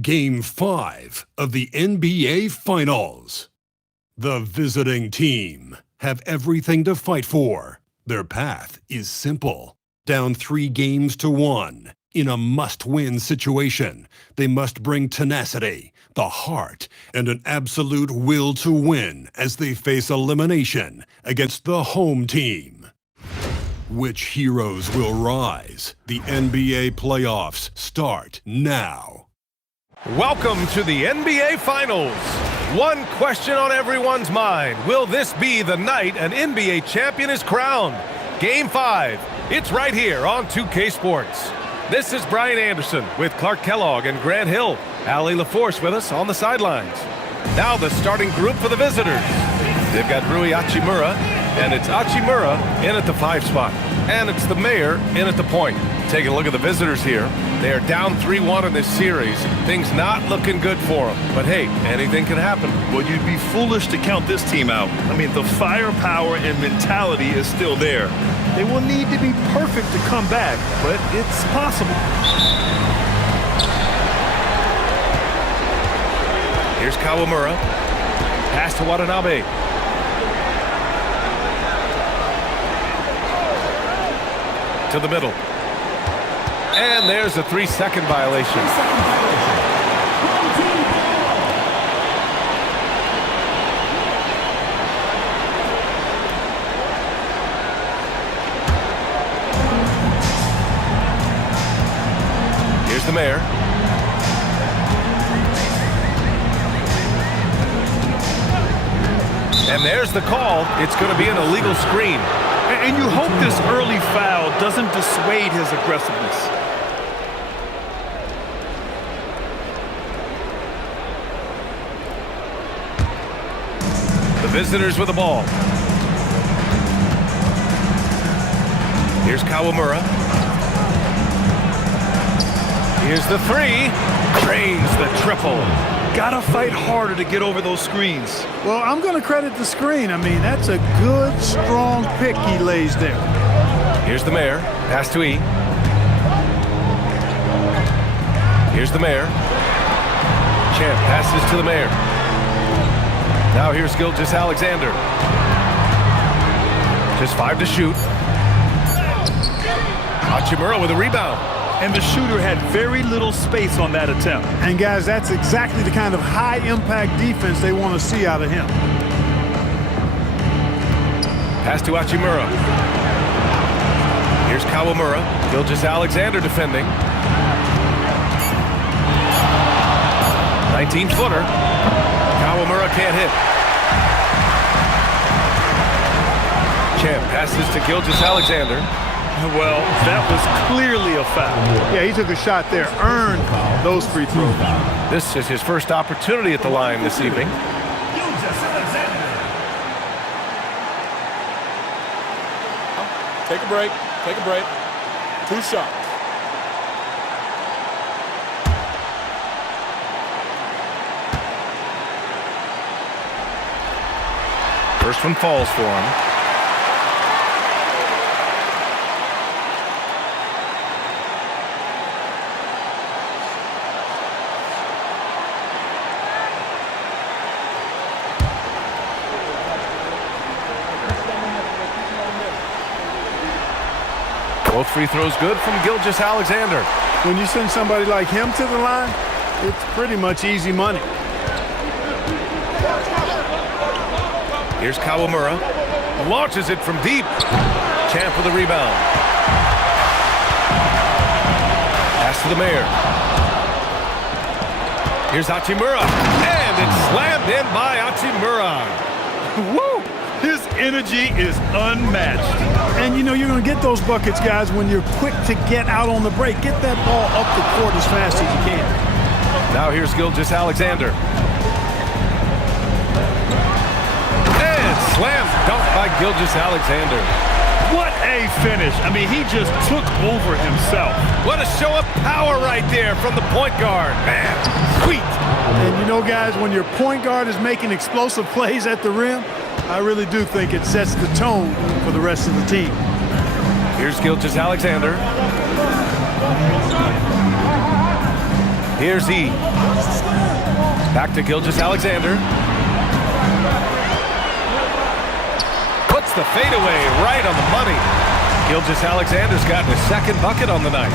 Game 5 of the NBA Finals. The visiting team have everything to fight for. Their path is simple. Down 3-1 in a must-win situation, they must bring tenacity, the heart, and an absolute will to win as they face elimination against the home team. Which heroes will rise? The NBA playoffs start now. Welcome to the NBA Finals. One question on everyone's mind. Will this be the night an NBA champion is crowned? Game 5. It's right here on 2K Sports. This is Brian Anderson with Clark Kellogg and Grant Hill. Allie LaForce with us on the sidelines. Now the starting group for the visitors. They've got Yuki Hachimura, and it's Hachimura in at the 5 spot. And it's the mayor in at the point. Taking a look at the visitors here. They are down 3-1 in this series. Things not looking good for them. But hey, anything can happen. Well, you'd be foolish to count this team out. I mean, the firepower and mentality is still there. They will need to be perfect to come back, but it's possible. Here's Kawamura. Pass to Watanabe. To the middle. And there's a 3-second violation. Here's the mayor. And there's the call. It's going to be an illegal screen. And you hope this early foul doesn't dissuade his aggressiveness. The visitors with the ball. Here's Kawamura. Here's the 3. Drains the triple. Gotta fight harder to get over those screens. Well, I'm going to credit the screen. I mean, that's a good, strong pick he lays there. Here's the mayor. Pass to E. Here's the mayor. Champ passes to the mayor. Now here's Gilgeous-Alexander. Just 5 to shoot. Hachimura with a rebound. And the shooter had very little space on that attempt. And guys, that's exactly the kind of high-impact defense they want to see out of him. Pass to Hachimura. Here's Kawamura. Gilgeous-Alexander defending. 19-footer. Kawamura can't hit. Champ passes to Gilgeous-Alexander. Well, that was clearly a foul. Yeah, he took a shot there, earned those free throws. This is his first opportunity at the line this evening. Take a break. Take a break. 2 shots. First one falls for him. Both free throws good from Gilgeous-Alexander. When you send somebody like him to the line, it's pretty much easy money. Here's Kawamura. Launches it from deep. Champ with the rebound. Pass to the mayor. Here's Hachimura. And it's slammed in by Hachimura. Woo! His energy is unmatched. And, you know, you're going to get those buckets, guys, when you're quick to get out on the break. Get that ball up the court as fast as you can. Now here's Gilgeous-Alexander. And slam dunk by Gilgeous-Alexander. What a finish. I mean, he just took over himself. What a show of power right there from the point guard. Man, sweet. And, you know, guys, when your point guard is making explosive plays at the rim, I really do think it sets the tone for the rest of the team. Here's Gilgeous-Alexander. Here's E. Back to Gilgeous-Alexander. Puts the fadeaway right on the money. Gilgeous-Alexander's gotten his second bucket on the night.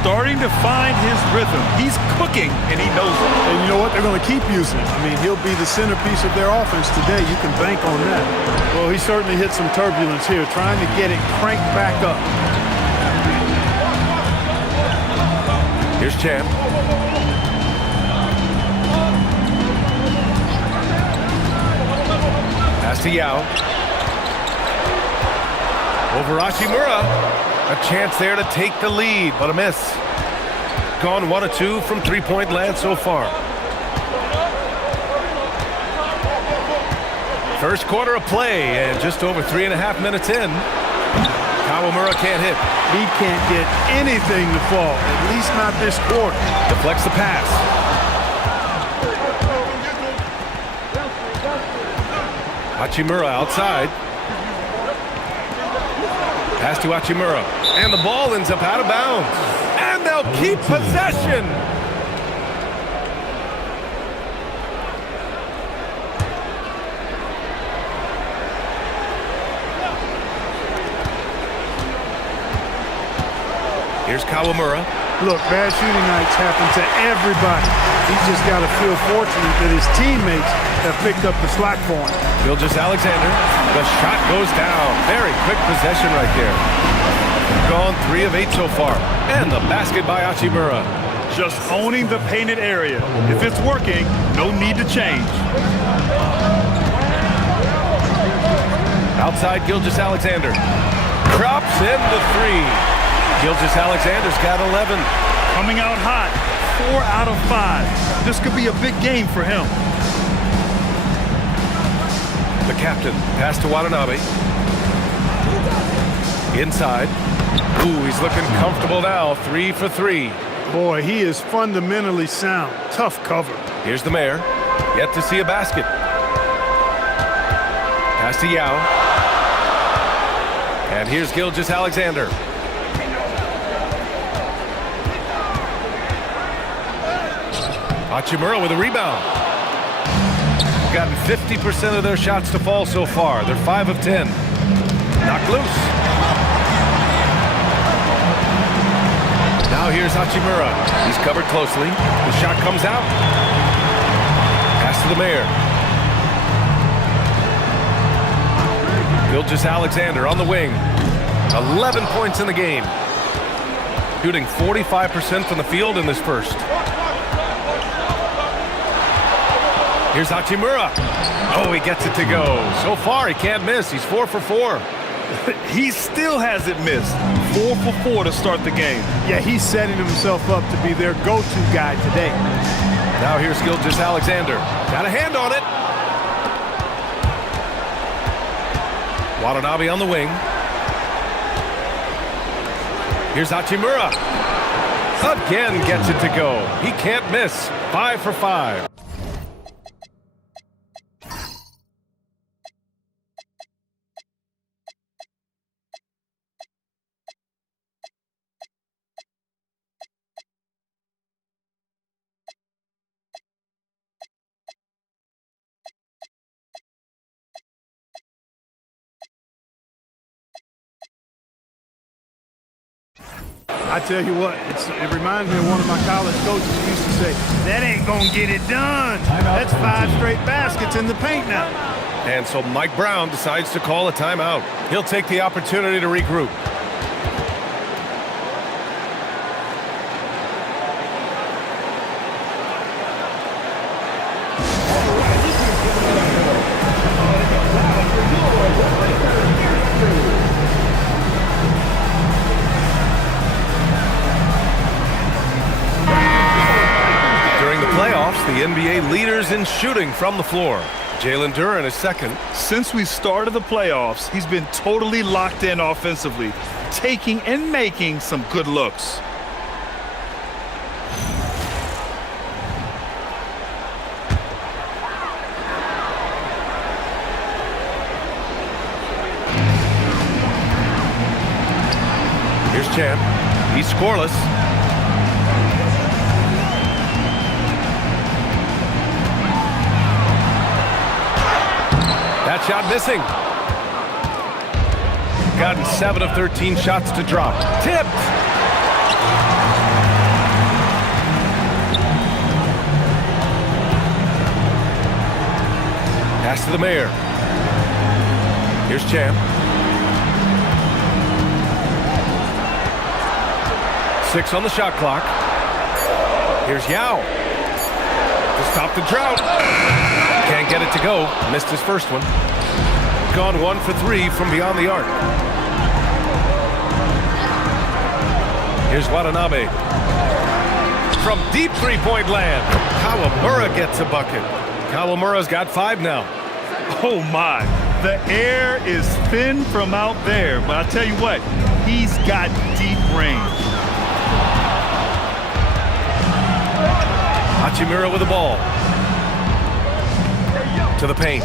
Starting to find his rhythm. He's cooking, and he knows it. And you know what? They're going to keep using him. I mean, he'll be the centerpiece of their offense today. You can bank on that. Well, he certainly hit some turbulence here, trying to get it cranked back up. Here's Chan. Pass to Yao. Over Hachimura. A chance there to take the lead, but a miss. Gone 1 of 2 from three-point land so far. First quarter of play, and just over 3.5 minutes in. Kawamura can't hit. He can't get anything to fall, at least not this quarter. Deflects the pass. Hachimura outside. Pass to Hachimura. And the ball ends up out of bounds. And they'll keep possession. Here's Kawamura. Look, bad shooting nights happen to everybody. He's just got to feel fortunate that his teammates have picked up the slack for him. Gilgeous-Alexander. The shot goes down. Very quick possession right there. Gone 3 of 8 so far. And the basket by Hachimura. Just owning the painted area. If it's working, no need to change. Outside Gilgeous-Alexander. Drops in the 3. Gilgeous-Alexander's got 11. Coming out hot. 4 out of 5. This could be a big game for him. The captain. Pass to Watanabe. Inside. Ooh, he's looking comfortable now. 3 for 3. Boy, he is fundamentally sound. Tough cover. Here's the mayor. Yet to see a basket. Pass to Yao. And here's Gilgeous-Alexander. Hachimura with a rebound. Gotten 50% of their shots to fall so far. They're 5 of 10. Knocked loose. Now here's Hachimura. He's covered closely. The shot comes out. Pass to the mayor. Gilgeous-Alexander on the wing. 11 points in the game. Shooting 45% from the field in this first. Here's Hachimura. Oh, he gets it to go. So far, he can't miss. He's 4 for 4. He still hasn't missed. 4 for 4 to start the game. Yeah, he's setting himself up to be their go-to guy today. Now here's Gilgeous-Alexander. Got a hand on it. Watanabe on the wing. Here's Hachimura. Again gets it to go. He can't miss. 5 for 5. I tell you what, it reminds me of one of my college coaches who used to say, that ain't gonna get it done. That's 5 straight baskets in the paint now. And so Mike Brown decides to call a timeout. He'll take the opportunity to regroup. The NBA leaders in shooting from the floor. Jalen Duren is second. Since we started the playoffs, he's been totally locked in offensively, taking and making some good looks. Here's Chan. He's scoreless. not missing. Gotten 7 of 13 shots to drop. Tipped. Pass to the mayor. Here's Champ. 6 on the shot clock. Here's Yao. To stop the drought. Can't get it to go. Missed his first one. Gone 1 for 3 from beyond the arc. Here's Watanabe. From deep three-point land. Kawamura gets a bucket. Kawamura's got 5 now. Oh, my. The air is thin from out there. But I'll tell you what, he's got deep range. Hachimura with the ball. To the paint.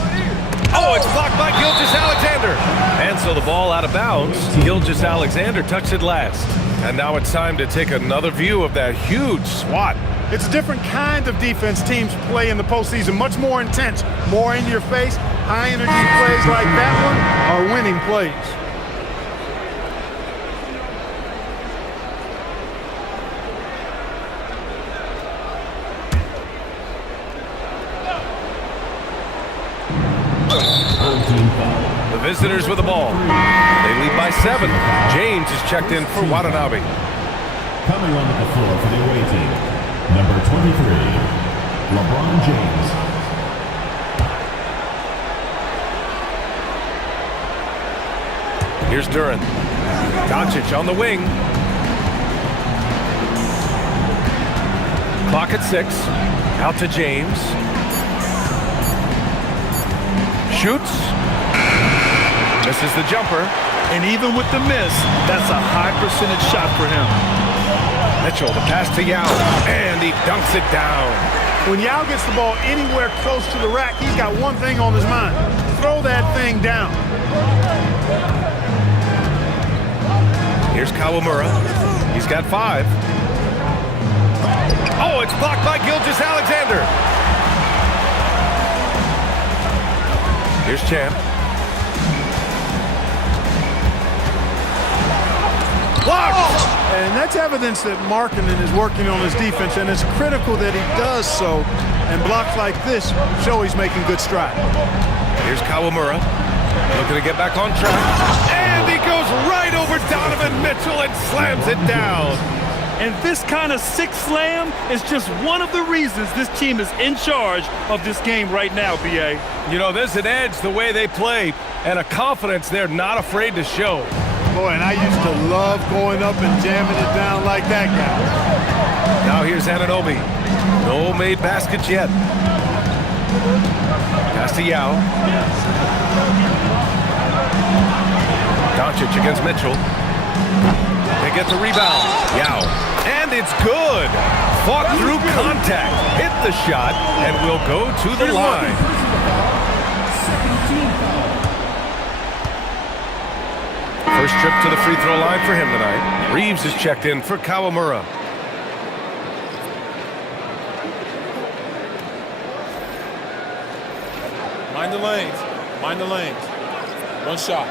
Oh, it's blocked by Gilgeous-Alexander. And so the ball out of bounds. Gilgeous-Alexander touched it last. And now it's time to take another view of that huge swat. It's a different kind of defense teams play in the postseason. Much more intense, more in your face. High-energy plays like that one are winning plays. The visitors with the ball. They lead by 7. James is checked in for Watanabe. Coming onto the floor for the away team, number 23, LeBron James. Here's Duran. Doncic on the wing. Clock at 6. Out to James. Shoots. Misses the jumper. And even with the miss, that's a high percentage shot for him. Mitchell, the pass to Yao. And he dunks it down. When Yao gets the ball anywhere close to the rack, he's got one thing on his mind. Throw that thing down. Here's Kawamura. He's got 5. Oh, it's blocked by Gilgeous-Alexander. Here's Champ. Blocked! And that's evidence that Markkanen is working on his defense, and it's critical that he does so. And blocks like this show he's making good strides. Here's Kawamura. Looking to get back on track. And he goes right over Donovan Mitchell and slams it down. And this kind of sick slam is just one of the reasons this team is in charge of this game right now, B.A. You know, there's an edge the way they play and a confidence they're not afraid to show. Boy, and I used to love going up and jamming it down like that guy. Now here's Anunoby. No made baskets yet. Pass to Yao. Doncic against Mitchell. They get the rebound. Yao. And it's good. Fought through contact. Hit the shot and will go to the line. First trip to the free throw line for him tonight. Reeves is checked in for Kawamura. Mind the lanes. Mind the lanes. One shot.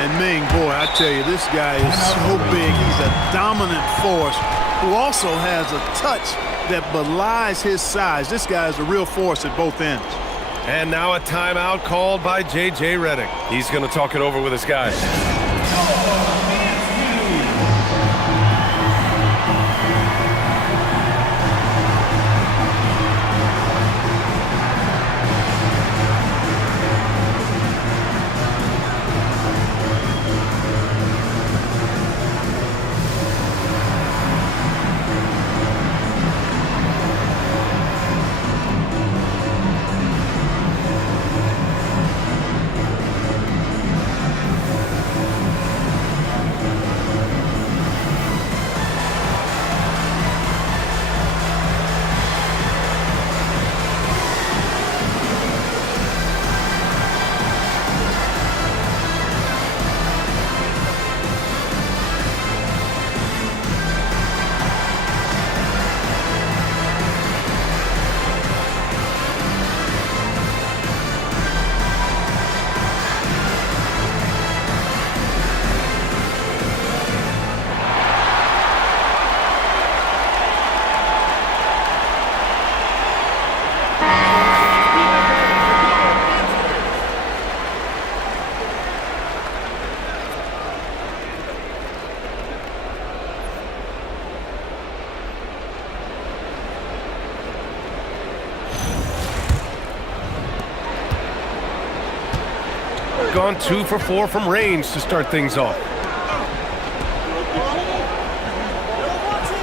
And Ming, boy, I tell you, this guy is so big. He's a dominant force who also has a touch that belies his size. This guy is a real force at both ends. And now a timeout called by J.J. Redick. He's going to talk it over with his guys. gone 2 for 4 from range to start things off.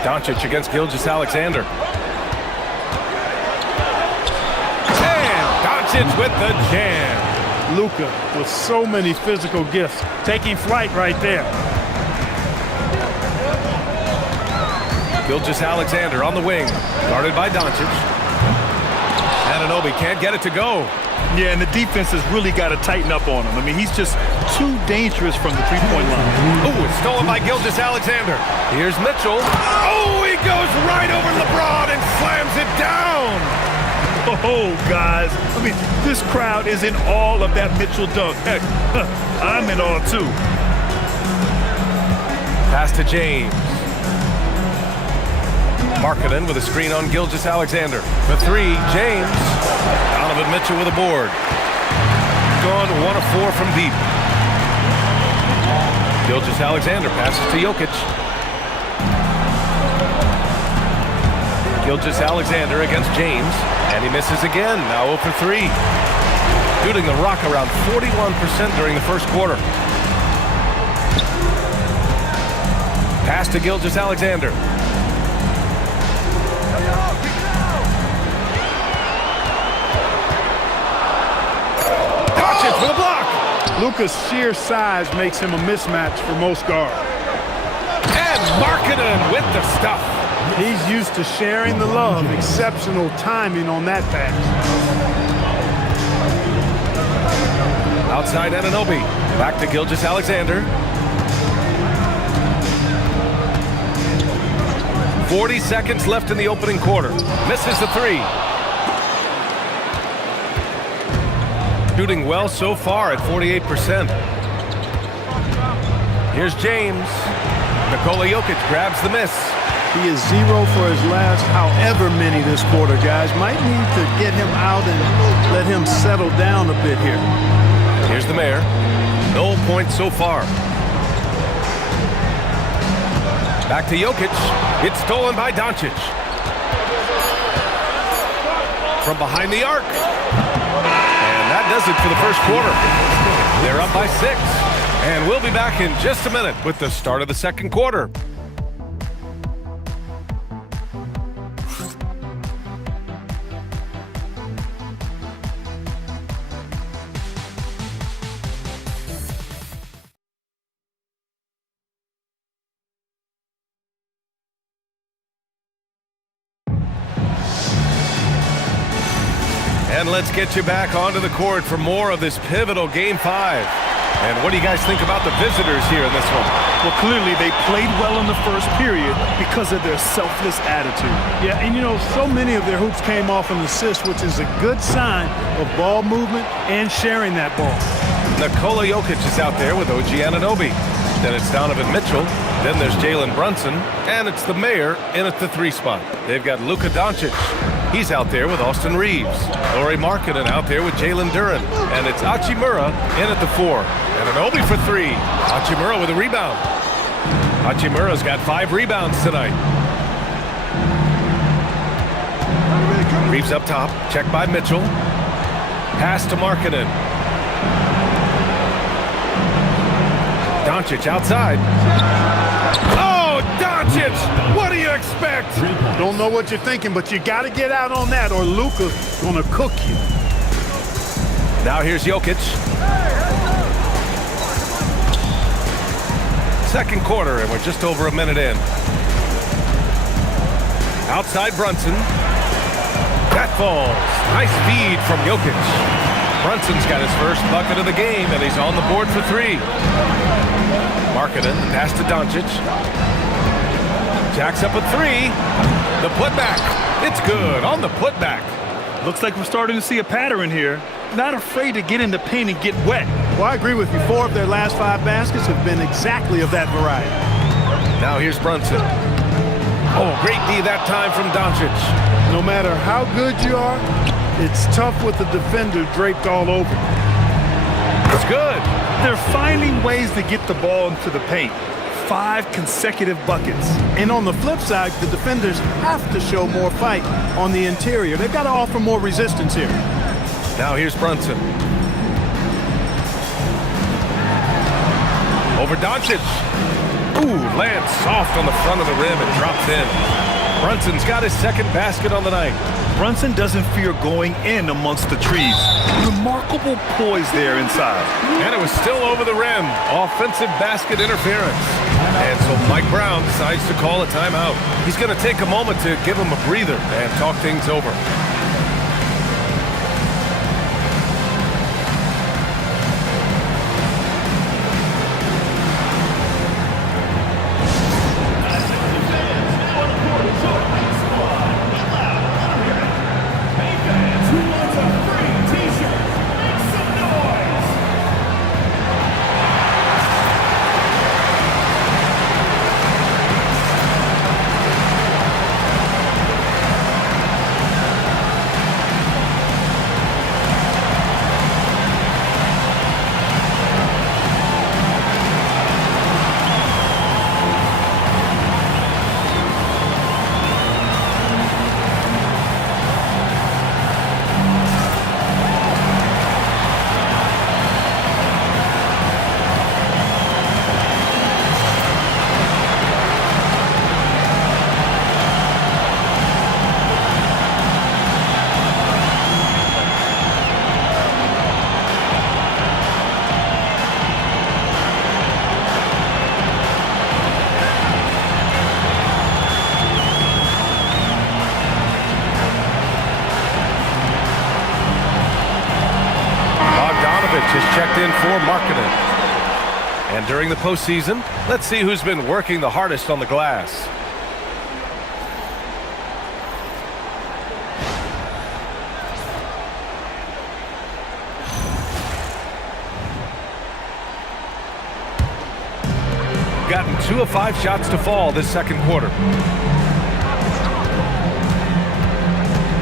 Doncic against Gilgeous-Alexander. And Doncic with the jam. Luka with so many physical gifts, taking flight right there. Gilgeous-Alexander on the wing, guarded by Doncic. Anunoby can't get it to go. Yeah, and the defense has really got to tighten up on him. I mean, he's just too dangerous from the three-point line. Oh, it's stolen by Gilgeous-Alexander. Here's Mitchell. Oh, he goes right over LeBron and slams it down. Oh, guys. I mean, this crowd is in awe of that Mitchell dunk. Heck, I'm in awe, too. Pass to James. Markkanen with a screen on Gilgeous-Alexander. The 3, James. Donovan Mitchell with a board. Gone 1 of 4 from deep. Gilgeous-Alexander passes to Jokic. Gilgeous-Alexander against James, and he misses again, now 0 for 3. Shooting the rock around 41% during the first quarter. Pass to Gilgeous-Alexander. Doncic with a block. Luka's sheer size makes him a mismatch for most guards. And Markkanen with the stuff. He's used to sharing the love. Exceptional timing on that pass. Outside Anunoby. Back to Gilgeous-Alexander. 40 seconds left in the opening quarter. Misses the 3. Shooting well so far at 48%. Here's James. Nikola Jokic grabs the miss. He is 0 for his last however many this quarter, guys. Might need to get him out and let him settle down a bit here. Here's the mayor. No points so far. Back to Jokic. It's stolen by Doncic. From behind the arc. And that does it for the first quarter. They're up by 6. And we'll be back in just a minute with the start of the second quarter. And let's get you back onto the court for more of this pivotal Game 5. And what do you guys think about the visitors here in this one? Well, clearly they played well in the first period because of their selfless attitude. Yeah, and you know, so many of their hoops came off an assist, which is a good sign of ball movement and sharing that ball. Nikola Jokic is out there with OG Anunoby. Then it's Donovan Mitchell. Then there's Jalen Brunson. And it's the mayor in at the 3 spot. They've got Luka Doncic. He's out there with Austin Reeves. Lauri Markkanen out there with Jalen Duren. And it's Hachimura in at the 4. Anunoby for 3. Hachimura with a rebound. Hachimura's got 5 rebounds tonight. Reeves up top. Checked by Mitchell. Pass to Markkanen. Doncic outside. Oh, Doncic! What do you expect? Don't know what you're thinking, but you got to get out on that or Luka's going to cook you. Now here's Jokic. Second quarter, and we're just over a minute in. Outside Brunson. That falls. Nice feed from Jokic. Brunson's got his first bucket of the game, and he's on the board for 3. Markkanen, pass to Doncic. Jacks up a 3. The putback. It's good on the putback. Looks like we're starting to see a pattern here. Not afraid to get in the paint and get wet. Well, I agree with you. 4 of their last 5 baskets have been exactly of that variety. Now here's Brunson. Oh, great D that time from Doncic. No matter how good you are, it's tough with the defender draped all over. It's good. They're finding ways to get the ball into the paint. 5 consecutive buckets. And on the flip side, the defenders have to show more fight on the interior. They've got to offer more resistance here. Now here's Brunson. Over Doncic. Ooh, lands soft on the front of the rim and drops in. Brunson's got his second basket on the night. Brunson doesn't fear going in amongst the trees. Remarkable poise there inside. And it was still over the rim. Offensive basket interference. And so Mike Brown decides to call a timeout. He's going to take a moment to give him a breather and talk things over. Is checked in for Markkanen. And during the postseason, let's see who's been working the hardest on the glass. Gotten 2 of 5 shots to fall this second quarter.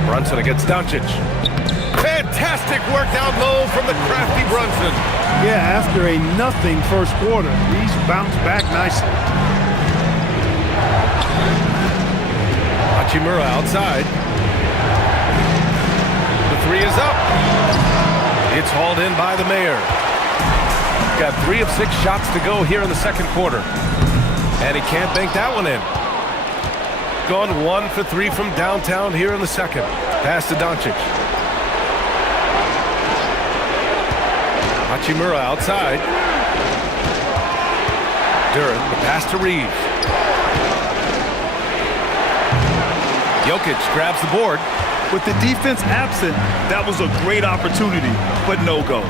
Brunson against Doncic. Fantastic work down low from the crafty Brunson. Yeah, after a nothing first quarter, he's bounced back nicely. Hachimura outside. The three is up. It's hauled in by the Mayor. Got 3 of 6 shots to go here in the second quarter. And he can't bank that one in. Gone 1 for 3 from downtown here in the second. Pass to Doncic. Hachimura outside. Duran, the pass to Reeves. Jokic grabs the board. With the defense absent, that was a great opportunity, but no go.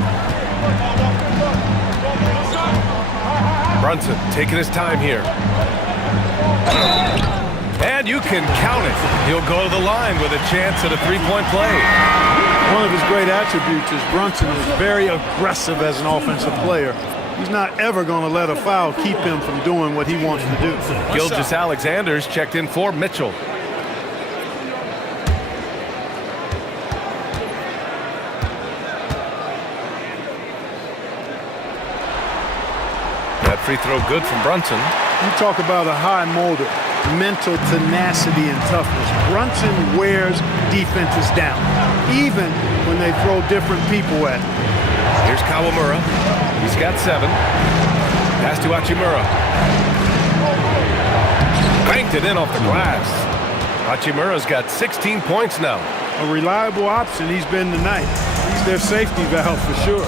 Brunson taking his time here. And you can count it. He'll go to the line with a chance at a three-point play. One of his great attributes is Brunson is very aggressive as an offensive player. He's not ever going to let a foul keep him from doing what he wants to do. Gilgeous-Alexander's checked in for Mitchell. That free throw good from Brunson. You talk about a high motor, mental tenacity and toughness. Brunson wears defenses down, even when they throw different people at him. Here's Kawamura. He's got 7. Pass to Hachimura. Banked it in off the glass. Hachimura's got 16 points now. A reliable option he's been tonight. He's their safety valve for sure.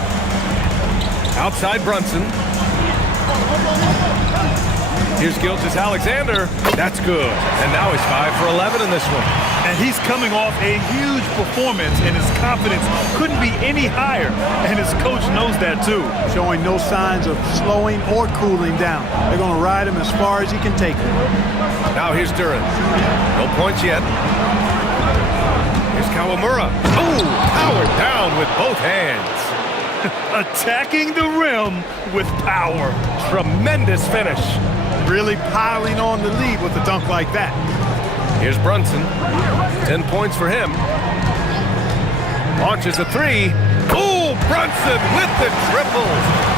Outside Brunson. Here's Gilgeous-Alexander. That's good. And now he's 5 for 11 in this one. And he's coming off a huge performance, and his confidence couldn't be any higher. And his coach knows that too. Showing no signs of slowing or cooling down. They're going to ride him as far as he can take him. Now here's Duran. No points yet. Here's Kawamura. Oh, powered down with both hands. Attacking the rim with power. Tremendous finish. Really piling on the lead with a dunk like that. Here's Brunson. 10 points for him. Launches a 3. Oh, Brunson with the triple.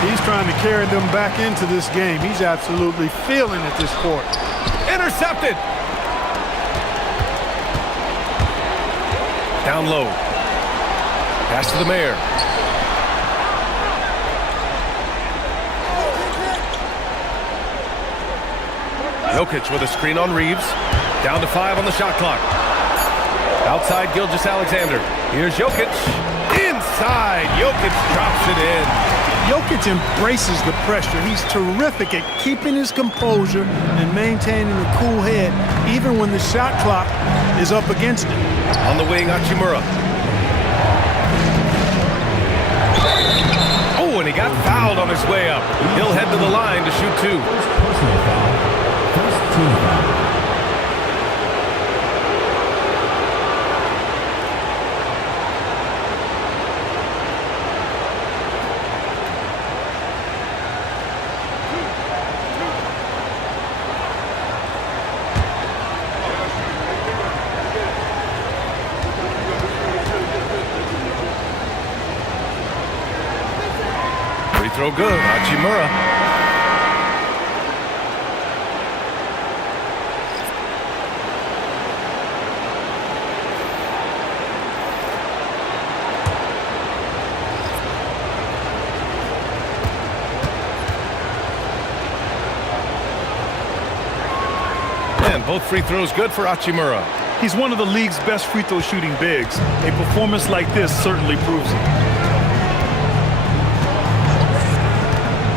He's trying to carry them back into this game. He's absolutely feeling it this quarter. Intercepted. Down low. Pass to the Mayor. Jokic with a screen on Reeves. Down to 5 on the shot clock. Outside Gilgeous-Alexander. Here's Jokic. Inside. Jokic drops it in. Jokic embraces the pressure. He's terrific at keeping his composure and maintaining a cool head, even when the shot clock is up against him. On the wing, Hachimura. Oh, and he got fouled on his way up. He'll head to the line to shoot 2. Personal foul. First team foul. Free throw good, Hachimura. And both free throws good for Hachimura. He's one of the league's best free throw shooting bigs. A performance like this certainly proves it.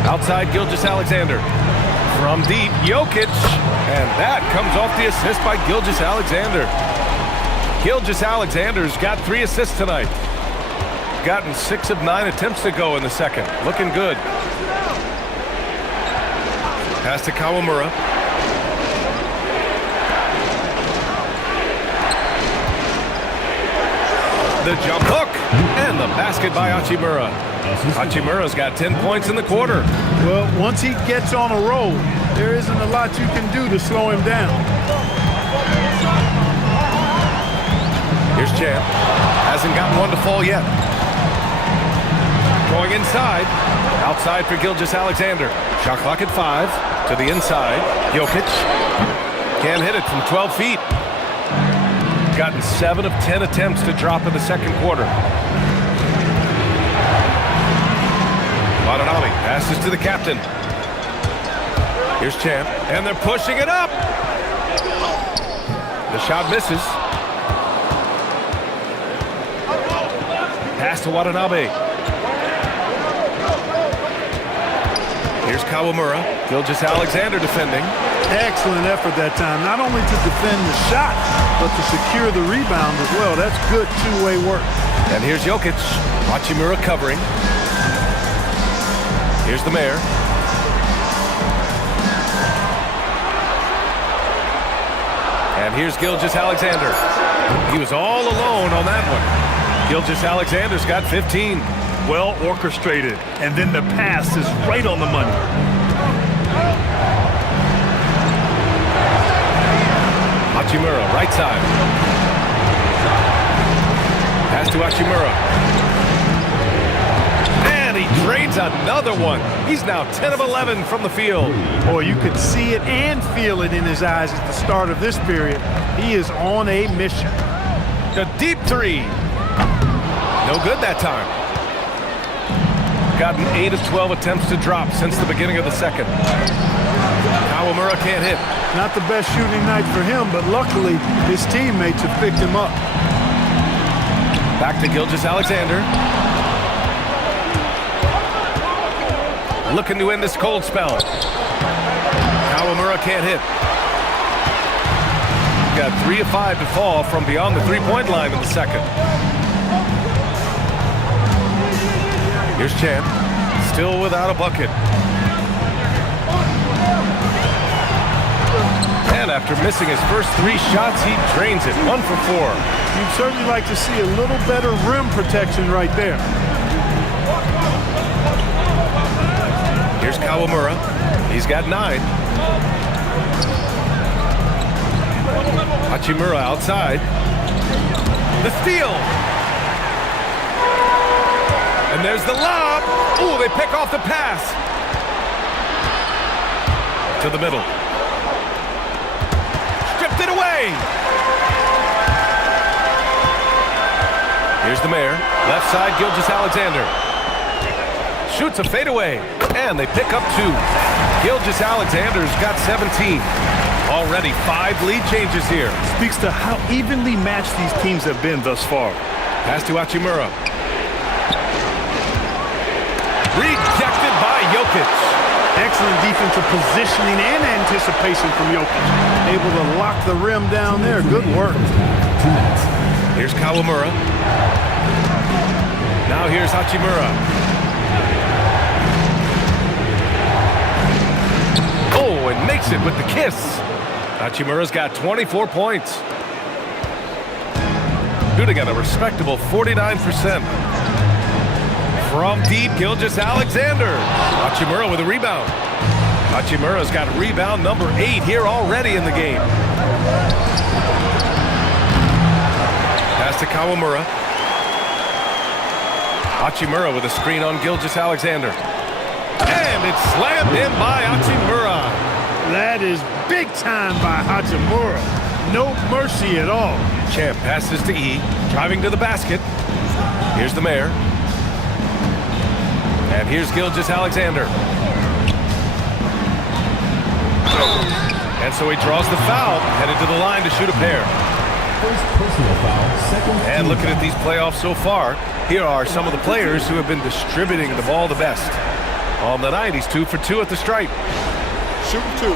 Outside Gilgeous-Alexander. From deep, Jokic. And that comes off the assist by Gilgeous-Alexander. Gilgeous-Alexander's got 3 assists tonight. Gotten 6 of 9 attempts to go in the second. Looking good. Pass to Kawamura. The jump hook. And the basket by Hachimura. Hachimura's got 10 points in the quarter. Well, once he gets on a roll, there isn't a lot you can do to slow him down. Here's Champ. Hasn't gotten one to fall yet. Going inside. Outside for Gilgeous-Alexander. Shot clock at 5. To the inside. Jokic. Can't hit it from 12 feet. Gotten 7 of 10 attempts to drop in the second quarter. Watanabe passes to the captain. Here's Champ, and they're pushing it up. The shot misses. Pass to Watanabe. Here's Kawamura. Gilgeous-Alexander defending. Excellent effort that time, not only to defend the shot, but to secure the rebound as well. That's good two-way work. And here's Jokic. Hachimura covering. Here's the mayor. And here's Gilgeous-Alexander. He was all alone on that one. Gilgeous-Alexander's got 15. Well orchestrated, and then the pass is right on the money. Hachimura, right side. Pass to Hachimura. And he drains another one. He's now 10 of 11 from the field. Boy, you could see it and feel it in his eyes at the start of this period. He is on a mission. The deep 3. No good that time. Gotten 8 of 12 attempts to drop since the beginning of the second. Kawamura can't hit. Not the best shooting night for him, but luckily his teammates have picked him up. Back to Gilgeous-Alexander. Looking to end this cold spell. Kawamura can't hit. Got 3 of 5 to fall from beyond the three-point line in the second. Here's Champ. Still without a bucket. And after missing his first 3 shots, he drains it. 1 for 4. You'd certainly like to see a little better rim protection right there. Here's Kawamura. He's got 9. Hachimura outside. The steal. And there's the lob. Ooh, they pick off the pass. To the middle. Stripped it away. Here's the mayor. Left side, Gilgeous-Alexander. Shoots a fadeaway. And they pick up 2. Gilgeous-Alexander's got 17. Already 5 lead changes here. Speaks to how evenly matched these teams have been thus far. Pass to Hachimura. Rejected by Jokic. Excellent defensive positioning and anticipation from Jokic. Able to lock the rim down there. Good work. Here's Kawamura. Now here's Hachimura. Oh, and makes it with the kiss. Hachimura's got 24 points. Shooting at a respectable 49%. From deep, Gilgeous-Alexander. Hachimura with a rebound. Hachimura's got rebound number 8 here already in the game. Pass to Kawamura. Hachimura with a screen on Gilgeous-Alexander. And it's slammed in by Hachimura. That is big time by Hachimura. No mercy at all. Champ passes to E, driving to the basket. Here's the mayor. And here's Gilgeous-Alexander. And so he draws the foul, headed to the line to shoot a pair. First personal foul, second. And looking at these playoffs so far, here are some of the players who have been distributing the ball the best. On the night, he's 2 for 2 at the stripe. Shooting 2.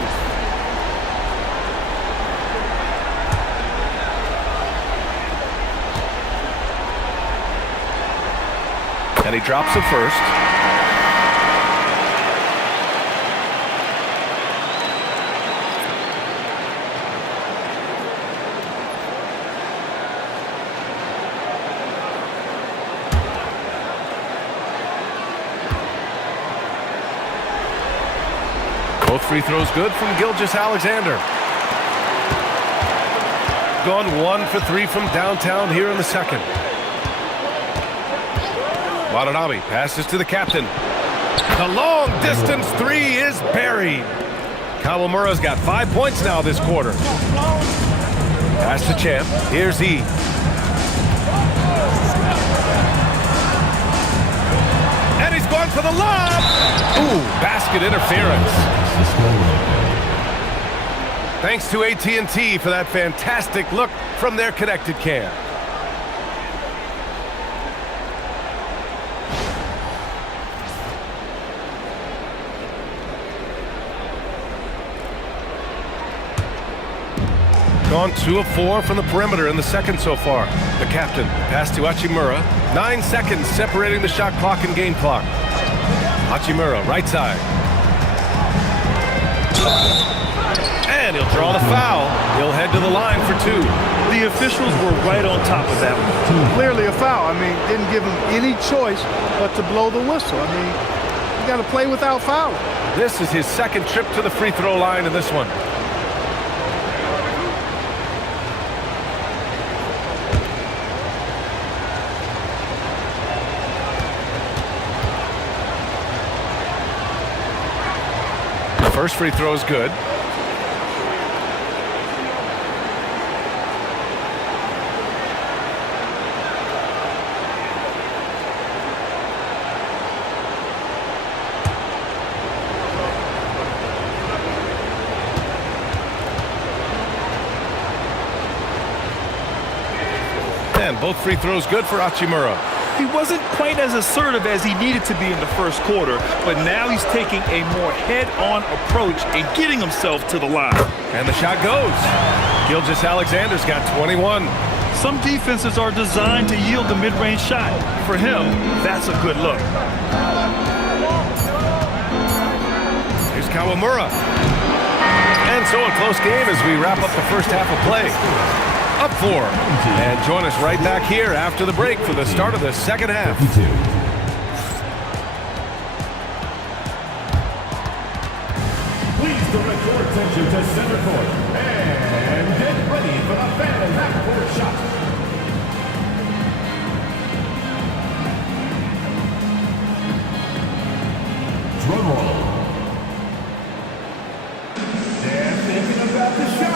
And he drops the first. Both free throws good from Gilgeous-Alexander. Gone 1 for 3 from downtown here in the second. Watanabe passes to the captain. The long distance 3 is buried. Kawamura's got 5 points now this quarter. Pass to Champ. Here's E. And he's going for the lob. Ooh, basket interference. Thanks to AT&T for that fantastic look from their connected cam. Gone 2 of 4 from the perimeter in the second so far. The captain, pass to Hachimura. 9 seconds separating the shot clock and game clock. Hachimura, right side. And he'll draw the foul. He'll head to the line for 2. The officials were right on top of that one. Clearly a foul. I mean, didn't give him any choice but to blow the whistle. I mean, you got to play without fouling. This is his second trip to the free throw line in this one. First free throw is good. And both free throws good for Hachimura. He wasn't quite as assertive as he needed to be in the first quarter, but now he's taking a more head-on approach and getting himself to the line. And the shot goes. Gilgeous-Alexander's got 21. Some defenses are designed to yield the mid-range shot. For him, that's a good look. Here's Kawamura. And so a close game as we wrap up the first half of play. Up 4. And join us right back here after the break for the start of the second half. Please direct your attention to center court and get ready for the final half-court shot. Drum roll. They're thinking about the shot.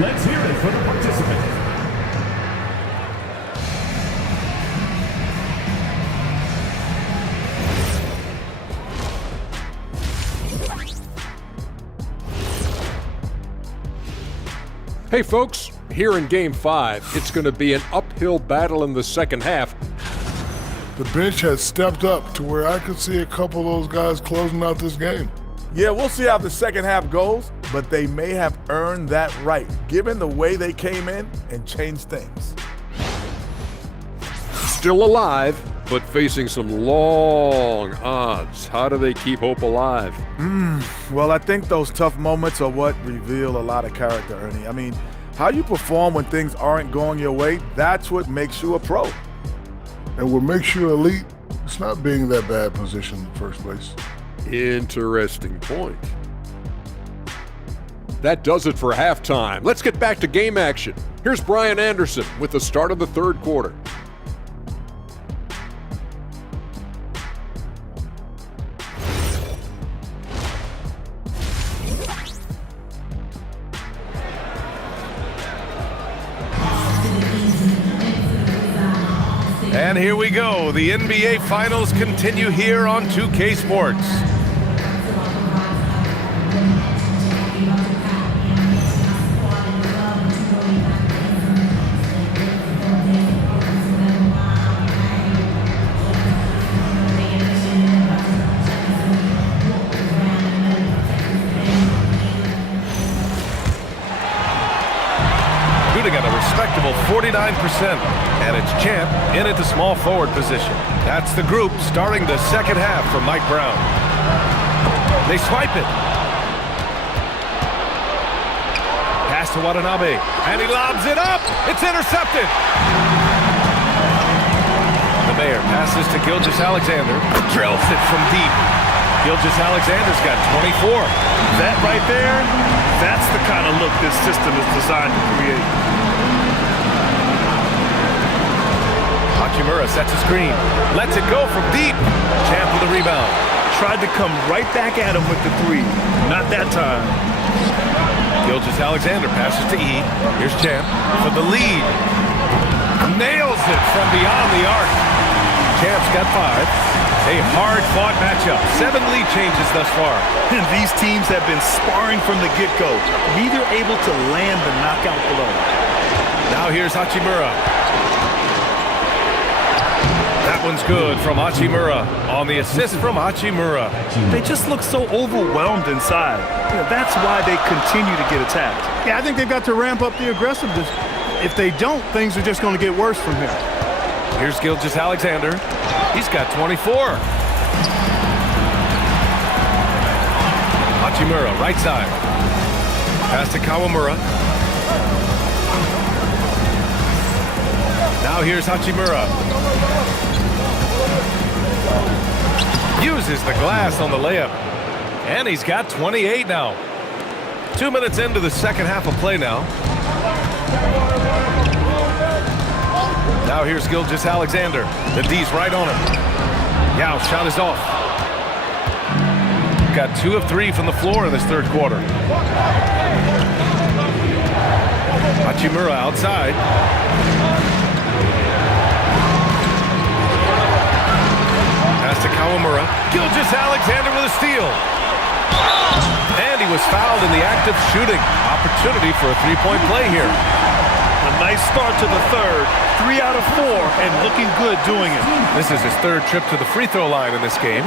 Let's hear it for the participant. Hey folks, here in Game 5, it's going to be an uphill battle in the second half. The bench has stepped up to where I could see a couple of those guys closing out this game. Yeah, we'll see how the second half goes, but they may have earned that right, given the way they came in and changed things. Still alive, but facing some long odds. How do they keep hope alive? Well, I think those tough moments are what reveal a lot of character, Ernie. I mean, how you perform when things aren't going your way, that's what makes you a pro. And what makes you elite, it's not being in that bad position in the first place. Interesting point. That does it for halftime. Let's get back to game action. Here's Brian Anderson with the start of the third quarter. And here we go. The NBA Finals continue here on 2K Sports. Shooting at a respectable 49%. And it's Champ in at the small forward position. That's the group starting the second half for Mike Brown. They swipe it. Pass to Watanabe. And he lobs it up. It's intercepted. The Mayor passes to Gilgeous-Alexander. Drills it from deep. Gilgeous-Alexander's got 24. That right there, that's the kind of look this system is designed to create. Hachimura sets a screen. Lets it go from deep. Champ with the rebound. Tried to come right back at him with the three. Not that time. Gilgeous-Alexander passes to E. Here's Champ for the lead. Nails it from beyond the arc. Champ's got 5. A hard-fought matchup. 7 lead changes thus far. And these teams have been sparring from the get-go. Neither able to land the knockout blow. Now here's Hachimura. That one's good from Hachimura. On the assist from Hachimura. They just look so overwhelmed inside. You know, that's why they continue to get attacked. Yeah, I think they've got to ramp up the aggressiveness. If they don't, things are just going to get worse from here. Here's Gilgeous-Alexander. He's got 24. Hachimura, right side. Pass to Kawamura. Now here's Hachimura. Uses the glass on the layup. And he's got 28 now. 2 minutes into the second half of play now. Now here's Gilgeous-Alexander. The D's right on him. Yao shot is off. Got 2 of 3 from the floor in this third quarter. Hachimura outside. Pass to Kawamura. Gilgeous-Alexander with a steal. And he was fouled in the act of shooting. Opportunity for a three-point play here. A nice start to the third. 3 out of 4 and looking good doing it. This is his third trip to the free throw line in this game.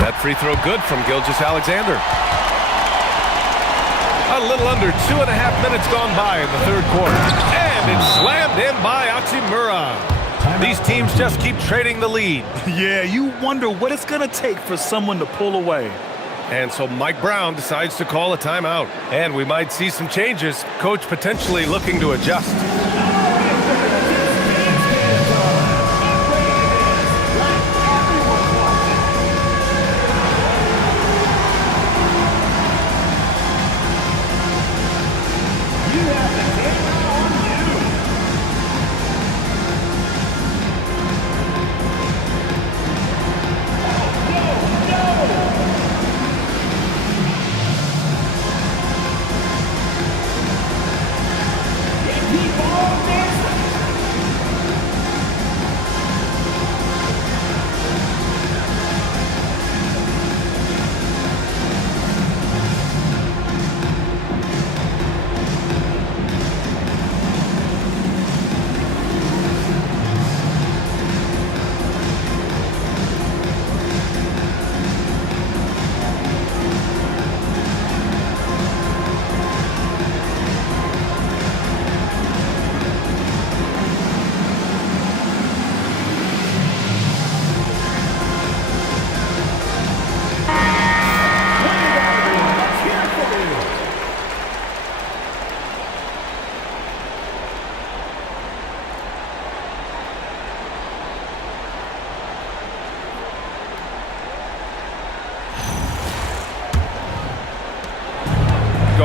That free throw good from Gilgeous-Alexander. A little under 2.5 minutes gone by in the third quarter. And it's slammed in by Hachimura. These teams just keep trading the lead. Yeah, you wonder what it's going to take for someone to pull away. And so Mike Brown decides to call a timeout. And we might see some changes. Coach potentially looking to adjust.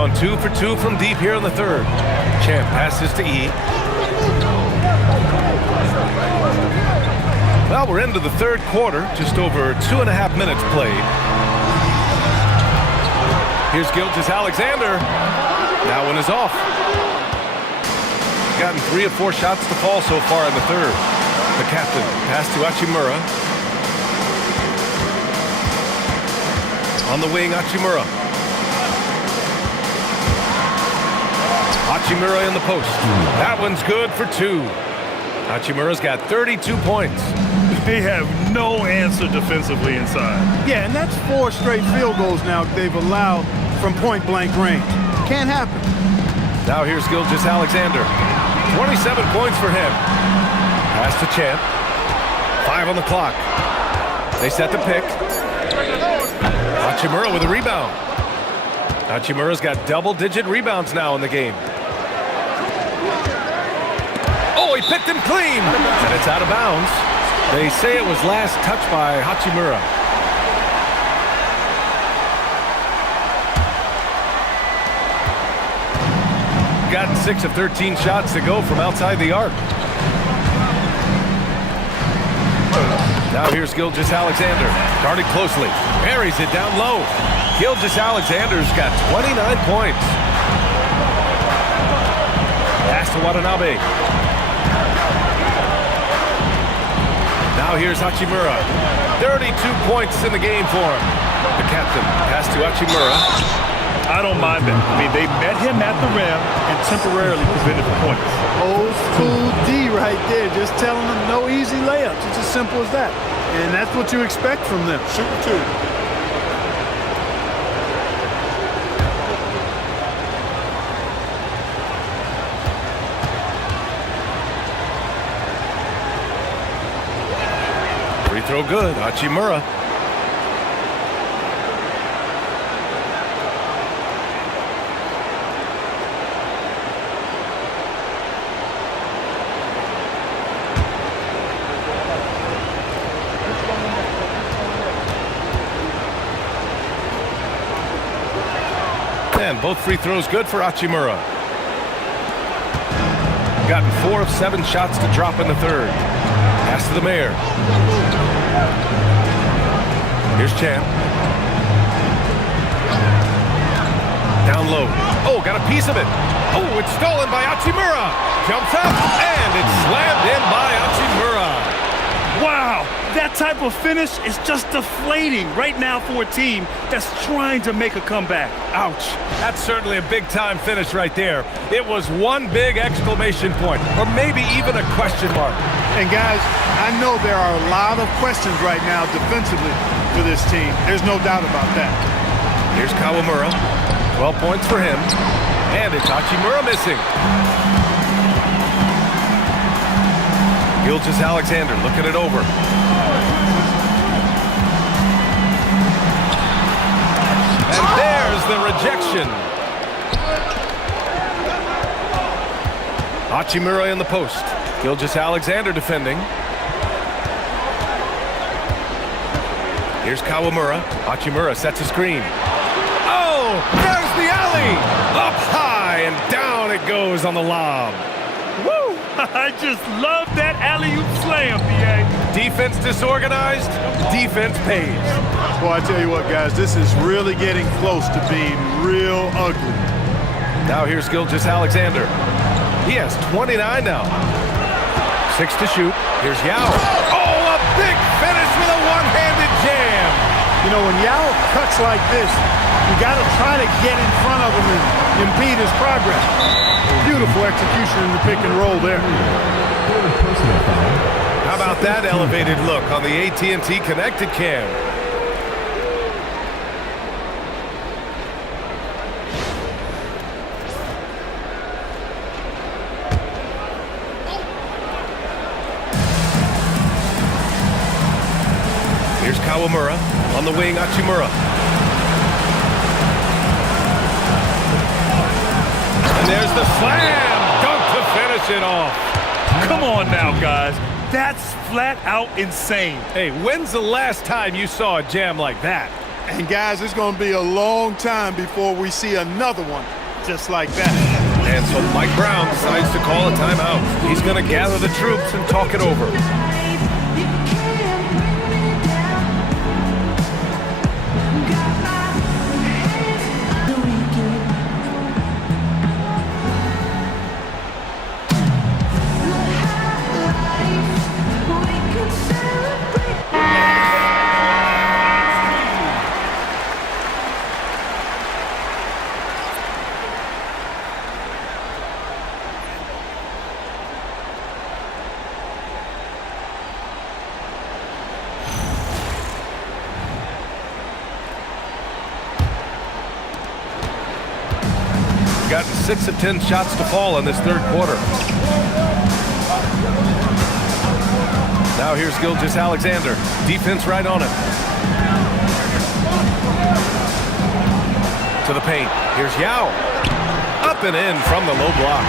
gone 2 for 2 from deep here in the third. Champ passes to E. Well, we're into the third quarter, just over 2.5 minutes played. Here's Gilgeous-Alexander. That one is off. Gotten 3 of 4 shots to fall so far in the third. The captain pass to Hachimura. On the wing, Hachimura. Hachimura in the post. That one's good for 2. Hachimura's got 32 points. They have no answer defensively inside. Yeah, and that's 4 straight field goals now they've allowed from point-blank range. Can't happen. Now here's Gilgeous-Alexander. 27 points for him. Pass to Champ. 5 on the clock. They set the pick. Hachimura with a rebound. Hachimura's got double-digit rebounds now in the game. Oh, he picked him clean, and it's out of bounds. They say it was last touched by Hachimura. Gotten 6 of 13 shots to go from outside the arc. Now here's Gilgeous-Alexander. Guarded closely. Buries it down low. Gilgeous-Alexander's got 29 points. Pass to Watanabe. Now here's Hachimura. 32 points in the game for him. The captain pass to Hachimura. I don't mind that. I mean, they met him at the rim and temporarily prevented the points. Old school D right there, just telling them no easy layups. It's as simple as that. And that's what you expect from them. Shooting 2. Free throw good. Hachimura. And both free throws good for Hachimura. Gotten 4 of 7 shots to drop in the third. Pass to the mayor. Here's Champ. Down low. Oh, got a piece of it. Oh, it's stolen by Hachimura. Jumps up, and it's slammed in by Hachimura. Wow, that type of finish is just deflating right now for a team that's trying to make a comeback. Ouch. That's certainly a big-time finish right there. It was one big exclamation point, or maybe even a question mark. And guys, I know there are a lot of questions right now defensively for this team. There's no doubt about that. Here's Kawamura. 12 points for him. And it's Hachimura missing. Gilgeous-Alexander looking it over. And there's the rejection. Hachimura in the post. Gilgeous-Alexander defending. Here's Kawamura. Hachimura sets a screen. Oh, there's the alley. Up high and down it goes on the lob. Woo! I just love that alley-oop slam, B.A. Defense disorganized, defense pays. Boy, I tell you what, guys, this is really getting close to being real ugly. Now here's Gilgeous-Alexander. He has 29 now. 6 to shoot. Here's Yao. Oh, a big finish with a one-handed jam. You know, when Yao cuts like this, you got to try to get in front of him and impede his progress. Beautiful execution in the pick and roll there. How about that elevated look on the AT&T Connected Cam? Here's Kawamura. On the wing, Hachimura. And there's the slam! Dunk to finish it off. Come on now, guys. That's flat out insane. Hey, when's the last time you saw a jam like that? And guys, it's going to be a long time before we see another one just like that. And so Mike Brown decides to call a timeout. He's going to gather the troops and talk it over. Gotten 6 of 10 shots to fall in this third quarter. Now here's Gilgeous-Alexander. Defense right on him. To the paint. Here's Yao. Up and in from the low block.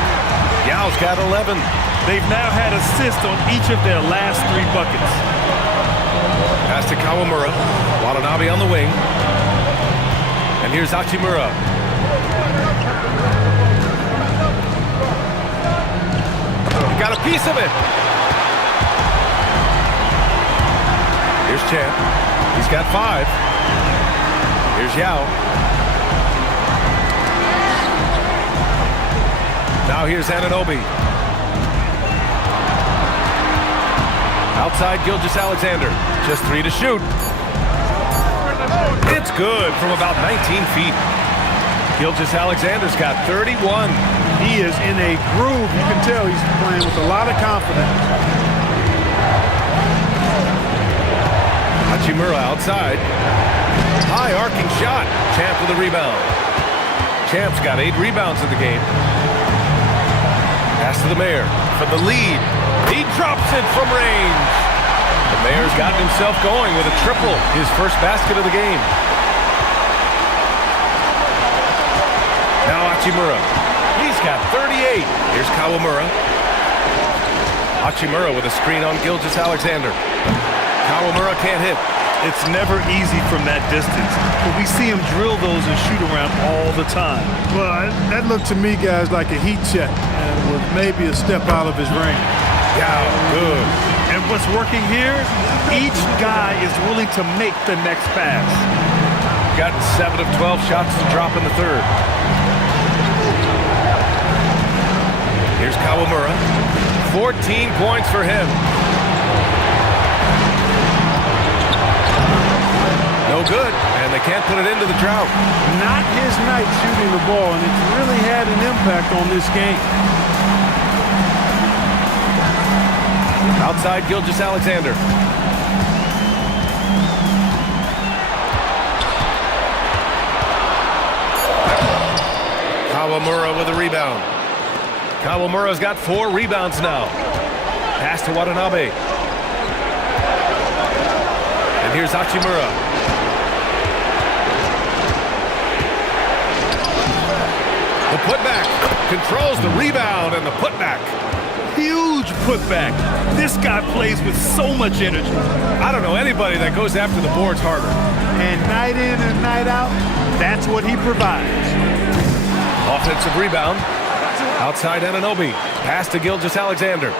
Yao's got 11. They've now had assists on each of their last 3 buckets. Pass to Kawamura. Watanabe on the wing. And here's Hachimura. Got a piece of it. Here's Champ. He's got 5. Here's Yao. Now here's Anunoby. Outside Gilgeous-Alexander. Just 3 to shoot. It's good from about 19 feet. Gilgeous-Alexander's got 31. He is in a groove. You can tell he's playing with a lot of confidence. Hachimura outside. High arcing shot. Champ with a rebound. Champ's got 8 rebounds in the game. Pass to the Mayor for the lead. He drops it from range. The Mayor's gotten himself going with a triple. His first basket of the game. Now Hachimura. He's got 38. Here's Kawamura. Hachimura with a screen on Gilgeous-Alexander. Kawamura can't hit. It's never easy from that distance, but we see him drill those and shoot around all the time. Well, that looked to me, guys, like a heat check and was maybe a step out of his range. Yeah, good. And what's working here, each guy is willing to make the next pass. Got 7 of 12 shots to drop in the third. Here's Kawamura. 14 points for him. No good, and they can't put it into the drought. Not his night shooting the ball, and it's really had an impact on this game. Outside Gilgeous-Alexander. Kawamura with a rebound. Kawamura's got 4 rebounds now. Pass to Watanabe. And here's Hachimura. The putback. Controls the rebound and the putback. Huge putback. This guy plays with so much energy. I don't know anybody that goes after the boards harder. And night in and night out, that's what he provides. Offensive rebound. Outside Anunoby. Pass to Gilgeous-Alexander.